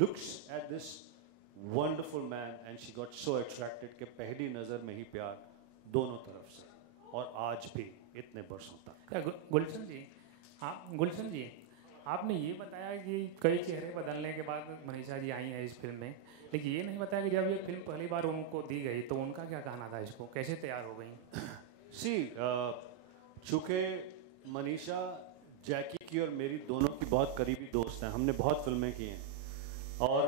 looks at this wonderful man and she got so attracted कि पहली नज़र में ही प्यार दोनों तरफ से, और आज भी इतने वर्षों तक. गुलशन जी, आपने ये बताया कि कई चेहरे बदलने के बाद मनीषा जी आई हैं इस फिल्म में, लेकिन ये नहीं बताया कि जब ये फिल्म पहली बार उनको दी गई तो उनका क्या कहना था, इसको कैसे तैयार हो गई? चूँकि मनीषा जैकी की और मेरी दोनों की बहुत करीबी दोस्त हैं, हमने बहुत फिल्में की हैं और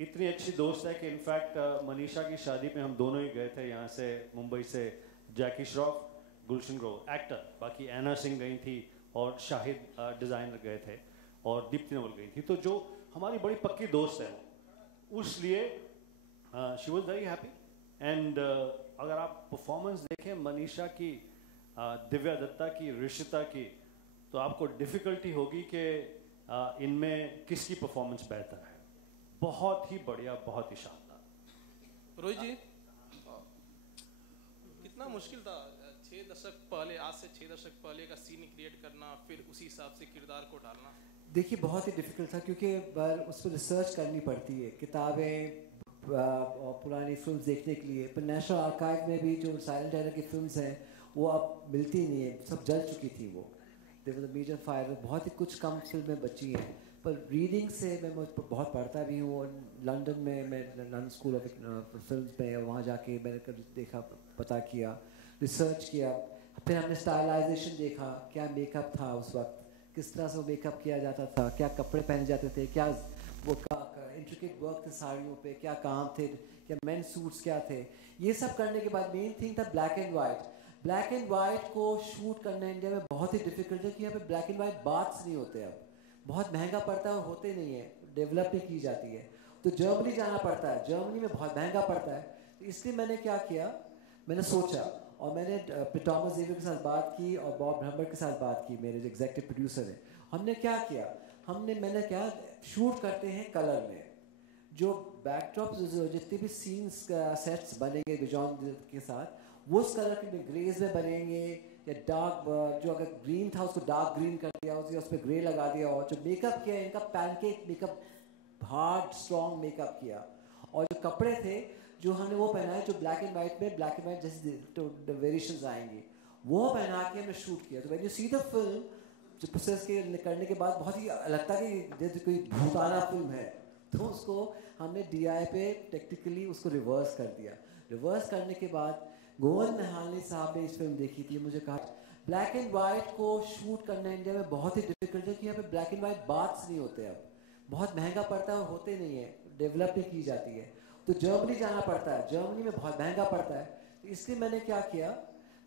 इतनी अच्छी दोस्त है कि इनफैक्ट मनीषा की शादी में हम दोनों ही गए थे यहाँ से, मुंबई से. जैकी श्रॉफ, गुलशन ग्रोवर एक्टर, बाकी ऐना सिंह गई थी और शाहिद डिज़ाइनर गए थे और दीप्ति नवल गई थी. तो जो हमारी बड़ी पक्की दोस्त है उसलिए she was very happy. And अगर आप परफॉर्मेंस देखें मनीषा की, दिव्या दत्ता की, ऋषिता की, तो आपको डिफ़िकल्टी होगी कि इनमें किसकी परफॉर्मेंस बेहतर है. बहुत ही बढ़िया, बहुत ही शानदार. रोहित जी, कितना मुश्किल था 6 दशक पहले, आज से 6 दशक पहले का सीन क्रिएट करना, फिर उसी हिसाब से किरदार को डालना? देखिए बहुत ही डिफ़िकल्ट था क्योंकि उस पर रिसर्च करनी पड़ती है, किताबें और पुरानी फिल्म्स देखने के लिए. पर नेशनल आर्काइव में भी जो साइलेंट एरर की फिल्म्स हैं वो अब मिलती नहीं है, सब जल चुकी थी. वो there was a major fire, बहुत ही कुछ कम फिल्में बची हैं. पर रीडिंग से मैं बहुत पढ़ता भी हूँ। और लंदन में मैं लंदन स्कूल ऑफ फिल्म में वहाँ जाके मैंने देखा, पता किया, रिसर्च किया। फिर हमने स्टाइलाइजेशन देखा, क्या मेकअप था उस वक्त, किस तरह से वो मेकअप किया जाता था, क्या कपड़े पहने जाते थे, क्या वो इंट्रिकेट वर्क थे साड़ियों पे, क्या काम थे, क्या मेन सूट्स क्या थे। ये सब करने के बाद मेन थिंग था black and white. Black and white को शूट करना इंडिया में बहुत ही डिफिकल्ट है कि यहाँ पे ब्लैक एंड वाइट बाथ्स नहीं होते, अब बहुत महंगा पड़ता है और होते नहीं है, डेवलप नहीं की जाती है। तो जर्मनी जाना पड़ता है, जर्मनी में बहुत महंगा पड़ता है। तो इसलिए मैंने क्या किया, मैंने सोचा और मैंने टॉमस ज़ेवियर के साथ बात की और बॉब ब्रह्मर के साथ बात की, मेरे जो एग्जीक्यूटिव प्रोड्यूसर हैं। हमने क्या किया, मैंने क्या शूट करते हैं कलर में, जो बैकड्रॉप जितने भी सीन्स सेट्स बनेंगे विजॉन के साथ वो उस कलर के ग्रेज में बनेंगे, या डार्क जो अगर ग्रीन था उसको डार्क ग्रीन कर दिया, उस पर ग्रे लगा दिया। और जो मेकअप किया इनका pancake makeup, hard strong makeup किया। और जो कपड़े थे जो हमने वो पहनाए, जो ब्लैक एंड वाइट में ब्लैक एंड वाइट जैसे वेरिएशंस आएंगी वो पहना के हमने शूट किया। तो when you see the film, जो प्रोसेस के करने के बाद बहुत ही लगता है कि जैसे कोई भूताना फिल्म है, तो उसको हमने DI पे टेक्निकली उसको रिवर्स कर दिया। रिवर्स करने के बाद गोविंद निहालनी साहब ने इस फिल्म देखी थी, मुझे कहा ब्लैक एंड वाइट को शूट करना इंडिया में बहुत ही डिफिकल्ट है कि यहाँ पे ब्लैक एंड वाइट बाथ्स नहीं होते, अब बहुत महंगा पड़ता है और होते नहीं है, डेवलप नहीं की जाती है। तो जर्मनी जाना पड़ता है, जर्मनी में बहुत महंगा पड़ता है। तो इसलिए मैंने क्या किया,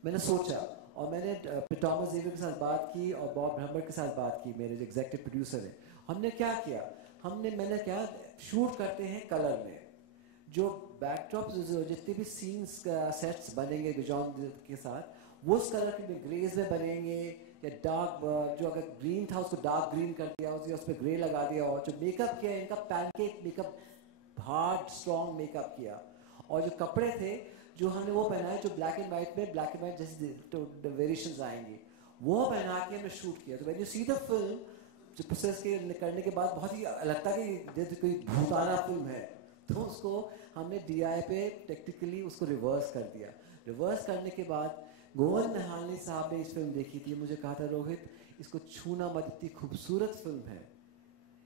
मैंने सोचा और मैंने टॉमस ज़ेवियर के साथ बात की और बॉब ब्रह्मर के साथ बात की, मेरे जो एग्जीक्यूटिव प्रोड्यूसर हैं। हमने क्या किया, मैंने क्या शूट करते हैं कलर में, जो बैकड्रॉप जितने भी सीन्स सेट्स बनेंगे विजॉन के साथ वो उस कलर के ग्रेज में बनेंगे, या डार्क जो अगर ग्रीन था उसको डार्क ग्रीन कर दिया, उस पर ग्रे लगा दिया। और जो मेकअप किया इनका pancake makeup, hard strong makeup किया। और जो कपड़े थे जो हमने वो पहनाए, जो ब्लैक एंड वाइट में ब्लैक एंड वाइट जैसे वेरिएशंस आएंगी वो पहना के हमने शूट किया। तो when you see the film, जो प्रोसेस के करने के बाद बहुत ही लगता है कि जैसे कोई भूताना फिल्म है, तो उसको हमने DI पे टेक्निकली उसको रिवर्स कर दिया। रिवर्स करने के बाद गोविंद निहालनी साहब ने इस फिल्म देखी थी, मुझे कहा था रोहित इसको छूना मत, इतनी खूबसूरत फिल्म है,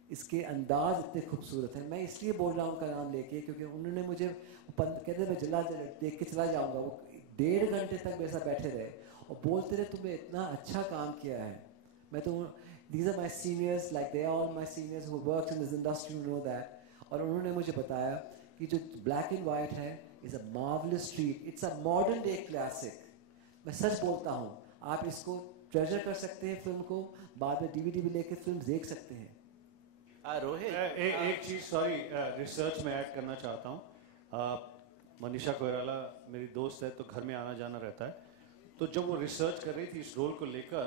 इसके अंदाज इतने खूबसूरत हैं। मैं इसलिए बोल रहा हूँ उनका नाम लेके क्योंकि उन्होंने मुझे कहते मैं जिला देख के चला जाऊँगा, वो 1.5 घंटे तक मेरे साथ बैठे रहे और बोलते रहे तुमने इतना अच्छा काम किया है। मैं तो these are my seniors, like they are all my seniors who worked in this industry, you know that. और उन्होंने मुझे बताया कि जो ब्लैक एंड वाइट है is a marvelous treat, it's a modern day classic। मैं सच बोलता हूँ, आप इसको ट्रेजर कर सकते हैं फिल्म को, बाद में DVD भी लेके फिल्म देख सकते हैं। रोहित एक चीज़ सॉरी रिसर्च में ऐड करना चाहता हूँ। मनीषा कोइराला मेरी दोस्त है तो घर में आना जाना रहता है, तो जब वो रिसर्च कर रही थी इस रोल को लेकर,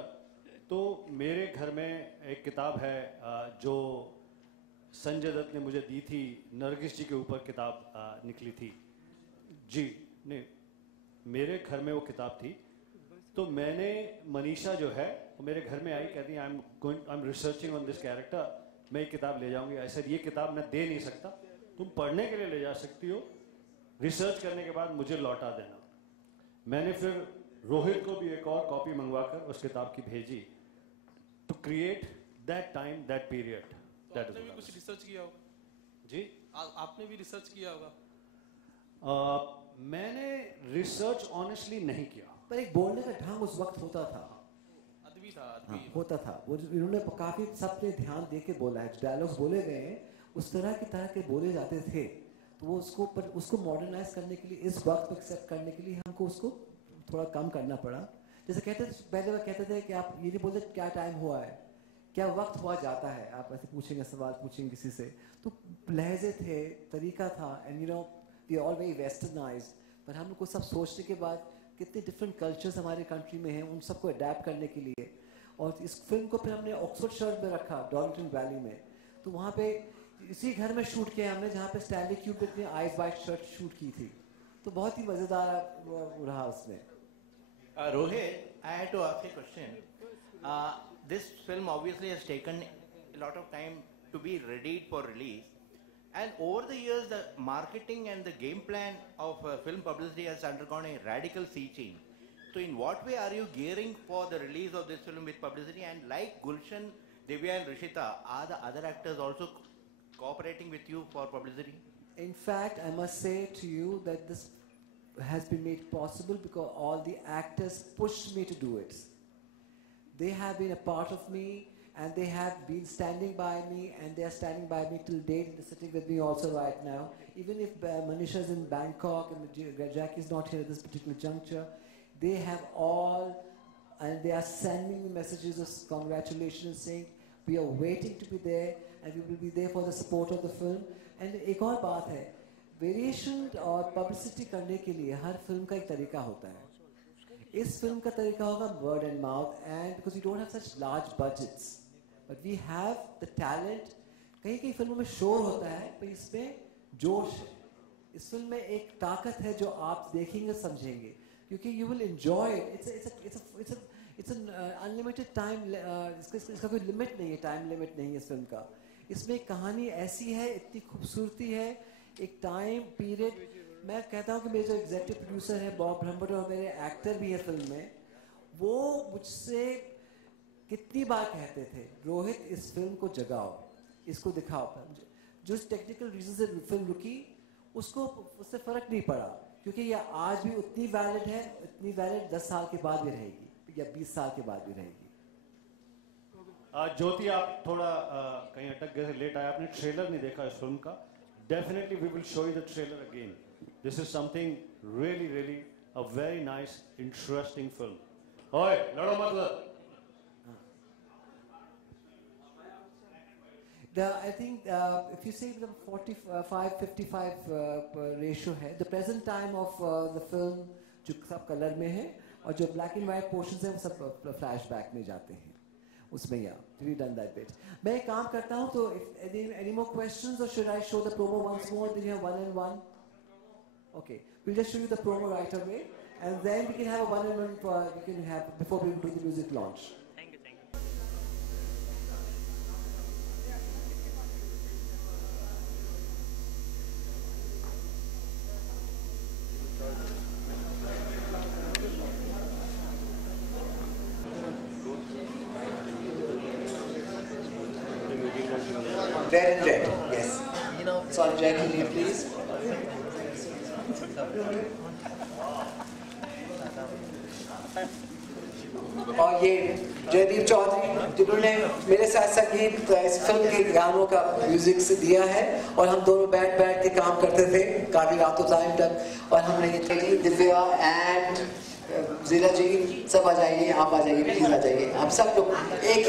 तो मेरे घर में एक किताब है जो संजय दत्त ने मुझे दी थी, नरगिस जी के ऊपर किताब निकली थी जी, नहीं मेरे घर में वो किताब थी। तो मैंने, मनीषा जो है वो मेरे घर में आई, कहती है I am researching on this character, मैं ये किताब ले जाऊंगी। ऐसे ये किताब मैं दे नहीं सकता, तुम पढ़ने के लिए ले जा सकती हो, रिसर्च करने के बाद मुझे लौटा देना। मैंने फिर रोहित को भी एक और कॉपी मंगवाकर उस किताब की भेजी, to create that time that period. आपने भी कुछ रिसर्च किया होगा जी, आपने भी रिसर्च किया होगा? मैंने रिसर्च ऑनेस्टली नहीं किया, पर एक बोलने का ढंग उस वक्त होता था, अदबी था, हाँ, होता था। वो इन्होंने काफी सबने ध्यान दे के बोला है, डायलॉग्स बोले गए हैं उस तरह के बोले जाते थे। तो वो उसको मॉडर्नाइज करने के लिए, इस वक्त को एक्सेप्ट करने के लिए हमको उसको थोड़ा कम करना पड़ा। जैसे पहले वो कहते थे कि आप ये नहीं बोलते क्या टाइम हुआ है, क्या वक्त हुआ जाता है, आप ऐसे पूछेंगे, सवाल पूछेंगे किसी से, तो लहजे थे, तरीका था, and you know we all very westernized. पर हमको सब सोचने के बाद कितने डिफरेंट कल्चर्स हमारे कंट्री में हैं, उन सबको अडेप्ट करने के लिए। और इस फिल्म को फिर हमने ऑक्सफोर्डशायर में रखा, डॉल्टन वैली में। तो वहाँ पे इसी घर में शूट किया हमने जहाँ पे स्टैनली क्यूब्रिक ने आइज वाइट शर्ट शूट की थी। तो बहुत ही मज़ेदार रहा उसमें। Rohit, I had to ask a question. This film obviously has taken a lot of time to be readied for release. And over the years, the marketing and the game plan of film publicity has undergone a radical sea change. So in what way are you gearing for the release of this film with publicity? And like Gulshan, Divya and Rishita, are the other actors also cooperating with you for publicity? In fact, I must say to you that this has been made possible because all the actors pushed me to do it. They have been a part of me, and they have been standing by me, and they are standing by me till date. They're sitting with me also right now. Even if Manisha is in Bangkok and Jackie is not here at this particular juncture, they have all, and they are sending me messages of congratulations saying, we are waiting to be there, and we will be there for the support of the film. And एक और बात है, variation और publicity करने के लिए हर film का एक तरीका होता है. इस फिल्म का तरीका होगा word and mouth, and because we don't have such large budgets, but we have the talent. कई फिल्मों में शोर होता है, पर इसमें जोश है. इस फिल्म में एक ताकत है जो आप देखेंगे समझेंगे, क्योंकि you will enjoy it. It's an unlimited time. इसका कोई लिमिट नहीं है, टाइम लिमिट नहीं है इस फिल्म का. इसमें कहानी ऐसी है, इतनी खूबसूरती है, एक टाइम पीरियड. मैं कहता हूँ कि मेरे जो एग्जीक्यूटिव प्रोड्यूसर है बॉब ब्रह्मट और मेरे एक्टर भी है फिल्म में, वो मुझसे कितनी बार कहते थे, रोहित इस फिल्म को जगाओ, इसको दिखाओ. जो टेक्निकल रीजन से फिल्म रुकी, उससे फर्क नहीं पड़ा, क्योंकि ये आज भी उतनी वैलिड है, इतनी वैलिड 10 साल के बाद भी रहेगी या 20 साल के बाद भी रहेगी. ज्योति, आप थोड़ा कहीं अटक गए, लेट आए, आपने ट्रेलर नहीं देखा इस फिल्म का. Definitely we will show you the trailer again. This is something really a very nice, interesting film. Oi, lado mat. I think if you say the 45-55 ratio है, the present time of the film जो सब colour में है और जो black and white portions है वो सब flashback में जाते हैं. उसमें या we done that bit. मैं एक काम करता हूँ, तो if any more questions, or should I show the promo once more? Then you have 1 and 1. Okay, we'll just show you the promo right away, and then we can have a 1 and 1 we can have before we do the music launch. Thank you. Red and red, yes. Sorry, Jackie, leave please. और ये जयदीप चौधरी जिन्होंने मेरे साथ संगीत इस film के गानों का म्यूजिक से दिया है, और हम दोनों बैठ के काम करते थे काफी रातों टाइम तक. और हमने ये दिव्या एंड ज़ीला जी सब आ जाइए, आप आ जाइए, प्लीज आ जाइए, आप सब लोग एक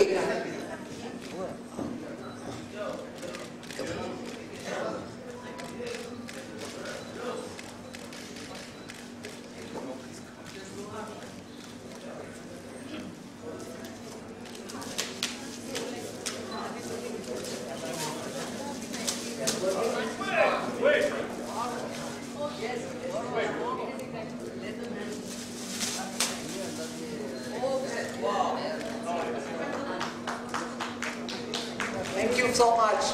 Thank you so much.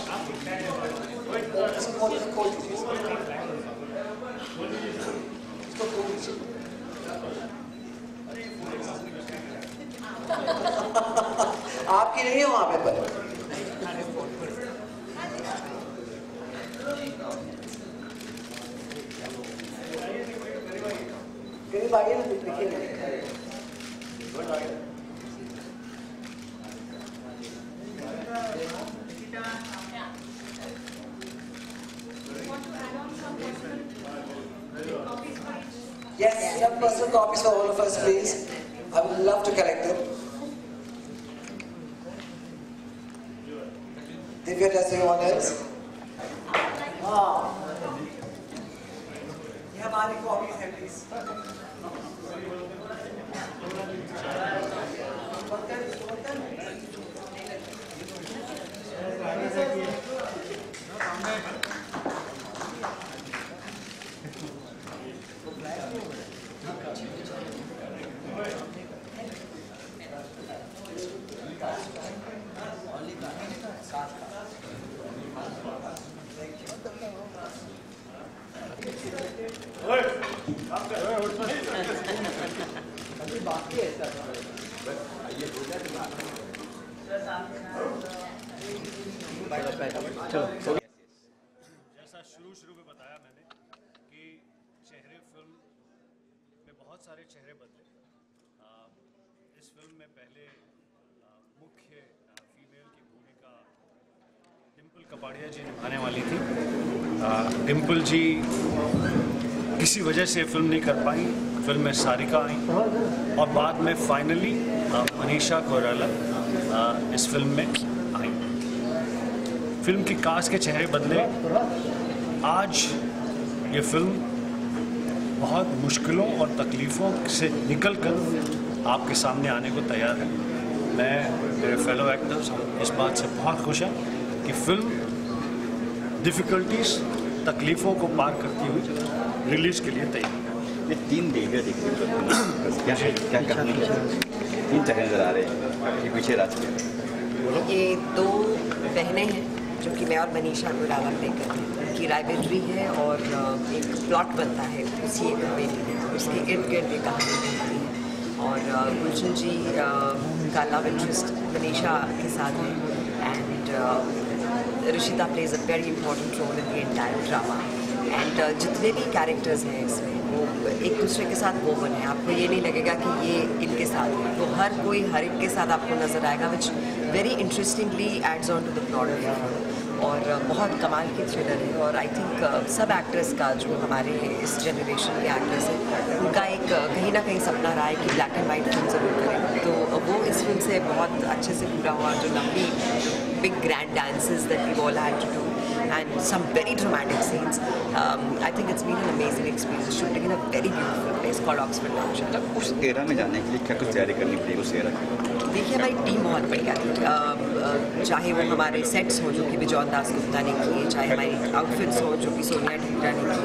आपकी नहीं है वहां पे पर करीब आइए ना, देखिए. Yes, some personal copies for all of us, please. I would love to collect them. Divya, does anyone else? Wow. ये हमारी copies हैं, please. जैसा शुरू में बताया मैंने कि चेहरे फिल्म में बहुत सारे चेहरे बदले। इस फिल्म में पहले मुख्य फीमेल की भूमिका डिम्पल कपाड़िया जी निभाने वाली थी। डिम्पल जी किसी वजह से फिल्म नहीं कर पाई, फिल्म में सारिका आई और बाद में फाइनली मनीषा कोइराला इस फिल्म में आई। फिल्म की कास्ट के चेहरे बदले। आज ये फिल्म बहुत मुश्किलों और तकलीफ़ों से निकलकर आपके सामने आने को तैयार है। मैं मेरे फेलो एक्टर्स इस बात से बहुत खुश हैं कि फिल्म डिफ़िकल्टीज़ तकलीफ़ों को पार करती हुई रिलीज़ के लिए तैयार है। ये 3 बेटियां दिख रही हैं, क्या कहानी है? 3 चेहरे नजर आ रहे हैं, ये पीछे राज के। ये 2 बहनें हैं जो कि मैं और मनीषा कोइराला प्ले करते हैं। उनकी राइवलरी है और एक प्लॉट बनता है उसी एक हवेली में, उसके इर्द गिर्द एक कहानी बनती है। और गुलशन जी का लव इंटरेस्ट मनीषा के साथ है and Rishita plays a very important role in the entire drama. And जितने भी कैरेक्टर्स हैं इसमें वो एक दूसरे के साथ वोवन है। आपको ये नहीं लगेगा कि ये इनके साथ है, तो हर कोई हर एक के साथ आपको नजर आएगा, which very interestingly adds on to the plot of the film. और बहुत कमाल की थ्रिलर है। और आई थिंक सब एक्टर्स का जो हमारे इस जनरेशन के एक्टर्स हैं उनका एक कहीं ना कहीं सपना रहा है कि ब्लैक एंड वाइट फिल्म ज़रूर करें, तो वो इस फिल्म से बहुत अच्छे से पूरा हुआ। जो लंबी big grand dances that we all had to do and some very dramatic scenes. I think it's been an amazing experience shooting in a very beautiful place called Oxford Township. उस era में जाने के लिए क्या कुछ तैयारी करनी पड़ी उस एरा की? देखिए हमारी टीम बहुत बढ़िया थी। चाहे वो हमारे सेट्स हों जो कि बिजौन दास गुप्ता ने किए, चाहे हमारी आउटफिट्स हों जो कि सोनिया ढीगरा ने की,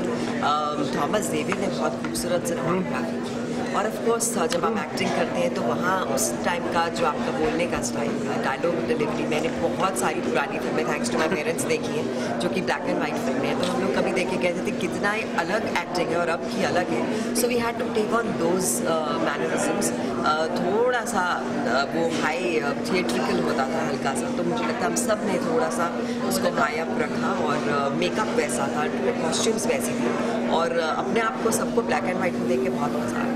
थॉमस जेवियर ने बहुत खूबसूरत सिनेमाटोग्राफी की। और ऑफ कोर्स जब आप एक्टिंग करते हैं तो वहाँ उस टाइम का जो आपका बोलने का स्टाइल था, डायलॉग डिलीवरी, मैंने बहुत सारी पुरानी फिल्में थैंक्स टू माई पेरेंट्स देखी हैं जो कि ब्लैक एंड वाइट फिल्में हैं, तो हम लोग कभी देख के कहते थे कितना अलग एक्टिंग है और अब की अलग है। So we had to take on those mannerisms. थोड़ा सा वो हाई थिएट्रिकल होता था हल्का सा, तो मुझे लगता है हम सब ने थोड़ा सा उसको हाई अप रखा और मेकअप वैसा था, कॉस्ट्यूम्स वैसी थी और अपने आप को सबको ब्लैक एंड वाइट में देख के बहुत मज़ा आया।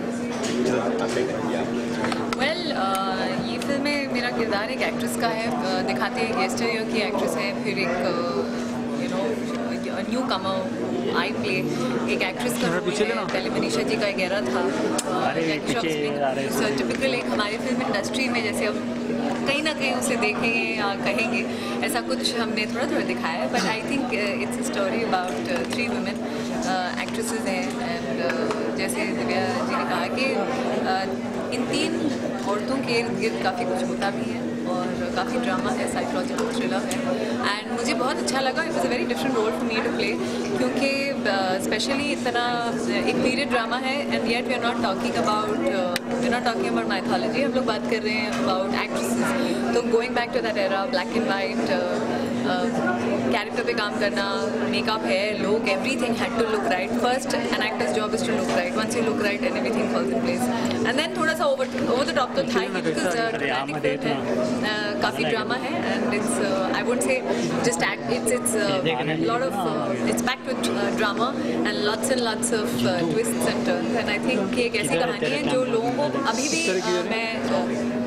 ये फिल्म में मेरा किरदार एक एक्ट्रेस का है। दिखाते हैं येस्टर ईयर की एक्ट्रेस है, फिर एक न्यू कमर आई प्ले एक एक्ट्रेस का रोल है। पहले मनीषा जी का एक एरा था टिपिकल एक हमारी फिल्म इंडस्ट्री में, जैसे अब कहीं ना कहीं उसे देखेंगे या कहेंगे ऐसा कुछ हमने थोड़ा थोड़ा दिखाया है। But I think it's a story about 3 women actresses हैं। एंड जैसे दिव्या जी ने कहा कि इन 3 औरतों के इर्द गिर्द काफ़ी कुछ होता भी है और काफ़ी ड्रामा है, साइकोलॉजिकल थ्रिलर है। एंड मुझे बहुत अच्छा लगा, it was a very different role for me to play, क्योंकि स्पेशली इतना एक पीरियड ड्रामा है and yet we are not talking about mythology, हम लोग बात कर रहे हैं अबाउट एक्ट्रेसेस। तो going back to that era, black and white character पे काम करना, मेकअप है, look, everything had to look right. First an actor's job is to look right, once you look right and everything falls in place. And then थोड़ा सा over the top तो था ही, because dramatic film है, काफ़ी drama है and it's I would say just act, it's lot of its packed with drama and lots of twists and turns. And I think ये एक ऐसी कहानी है जो लोगों को अभी भी मैं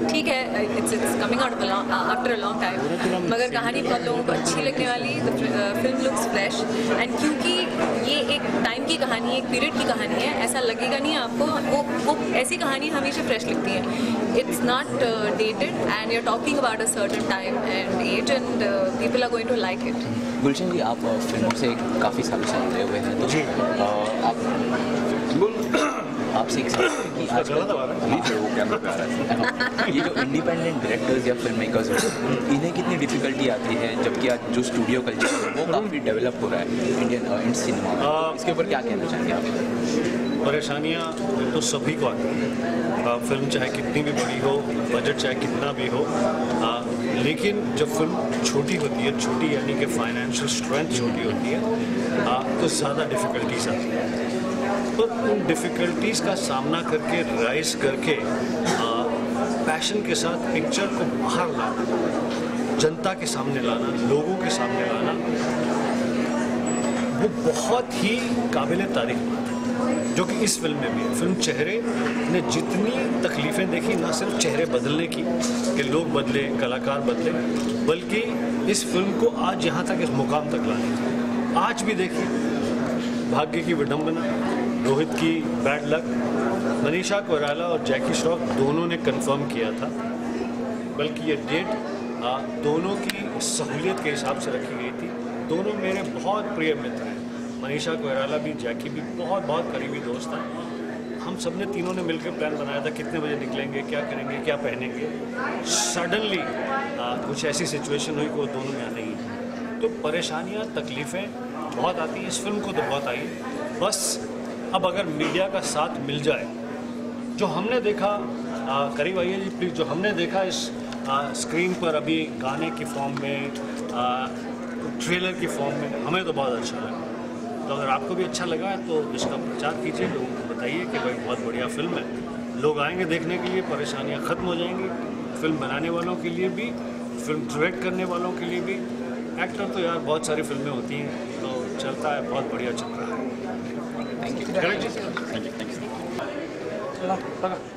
ठीक है, it's coming out after a long time, मगर कहानी बहुत लोगों को अच्छी लगने वाली। The film looks fresh and क्योंकि ये एक टाइम की कहानी है, एक पीरियड की कहानी है, ऐसा लगेगा नहीं आपको, वो ऐसी कहानी हमेशा फ्रेश लगती है। It's not dated and you are talking about a certain time and age and people are going to like it. Gulshan ji, आप फिल्मों से काफ़ी सालों से जुड़े हुए हैं, तो आपसे एक सवाल है कि आजकल ये जो इंडिपेंडेंट डायरेक्टर्स या फिल्म मेकर्स हैं, इन्हें कितनी डिफिकल्टी आती है, जबकि आज जो स्टूडियो कल्चर है वो काफ़ी डेवलप हो रहा है इंडियन सिनेमा में, इसके ऊपर क्या कहना चाहेंगे आप? परेशानियाँ तो सभी को आती हैं, फिल्म चाहे कितनी भी बड़ी हो, बजट चाहे कितना भी हो, लेकिन जब फिल्म छोटी होती है, छोटी यानी कि फाइनेंशियल स्ट्रेंथ छोटी होती है, तो ज़्यादा डिफ़िकल्टीज आती हैं। तो उन डिफ़िकल्टीज़ का सामना करके राइज करके पैशन के साथ पिक्चर को बाहर लाना, जनता के सामने लाना, लोगों के सामने लाना, वो बहुत ही काबिल तारीफ बात है, जो कि इस फिल्म में भी है। फिल्म चेहरे ने जितनी तकलीफ़ें देखी, ना सिर्फ चेहरे बदलने की कि लोग बदले, कलाकार बदले, बल्कि इस फिल्म को आज यहाँ तक, इस मुकाम तक लाने की। आज भी देखिए, भाग्य की विडंबना, रोहित की बैड लक, मनीषा कोइराला और जैकी श्रॉफ दोनों ने कंफर्म किया था, बल्कि ये डेट दोनों की सहूलियत के हिसाब से रखी गई थी। दोनों मेरे बहुत प्रिय मित्र हैं, मनीषा कोइराला भी, जैकी भी बहुत करीबी दोस्त हैं। हम सब ने तीनों ने मिलकर प्लान बनाया था कितने बजे निकलेंगे, क्या करेंगे, क्या पहनेंगे। सडनली कुछ ऐसी सिचुएशन हुई कि वो दोनों यहाँ नहीं है, तो परेशानियाँ, तकलीफ़ें बहुत आती हैं। इस फिल्म को तो बहुत आई, बस अब अगर मीडिया का साथ मिल जाए, जो हमने देखा, करीब आइए जी प्लीज़, जो हमने देखा इस स्क्रीन पर अभी गाने की फॉर्म में, ट्रेलर की फॉर्म में, हमें तो बहुत अच्छा लगा। तो अगर आपको भी अच्छा लगा है तो इसका प्रचार कीजिए, लोगों को बताइए कि भाई बहुत बढ़िया फिल्म है। लोग आएंगे देखने के लिए, परेशानियाँ ख़त्म हो जाएंगी, फिल्म बनाने वालों के लिए भी, फिल्म डायरेक्ट करने वालों के लिए भी। एक्टर तो यार बहुत सारी फिल्में होती हैं, तो चलता है, बहुत बढ़िया चल रहा है। Thank you. Correct ji, thank you.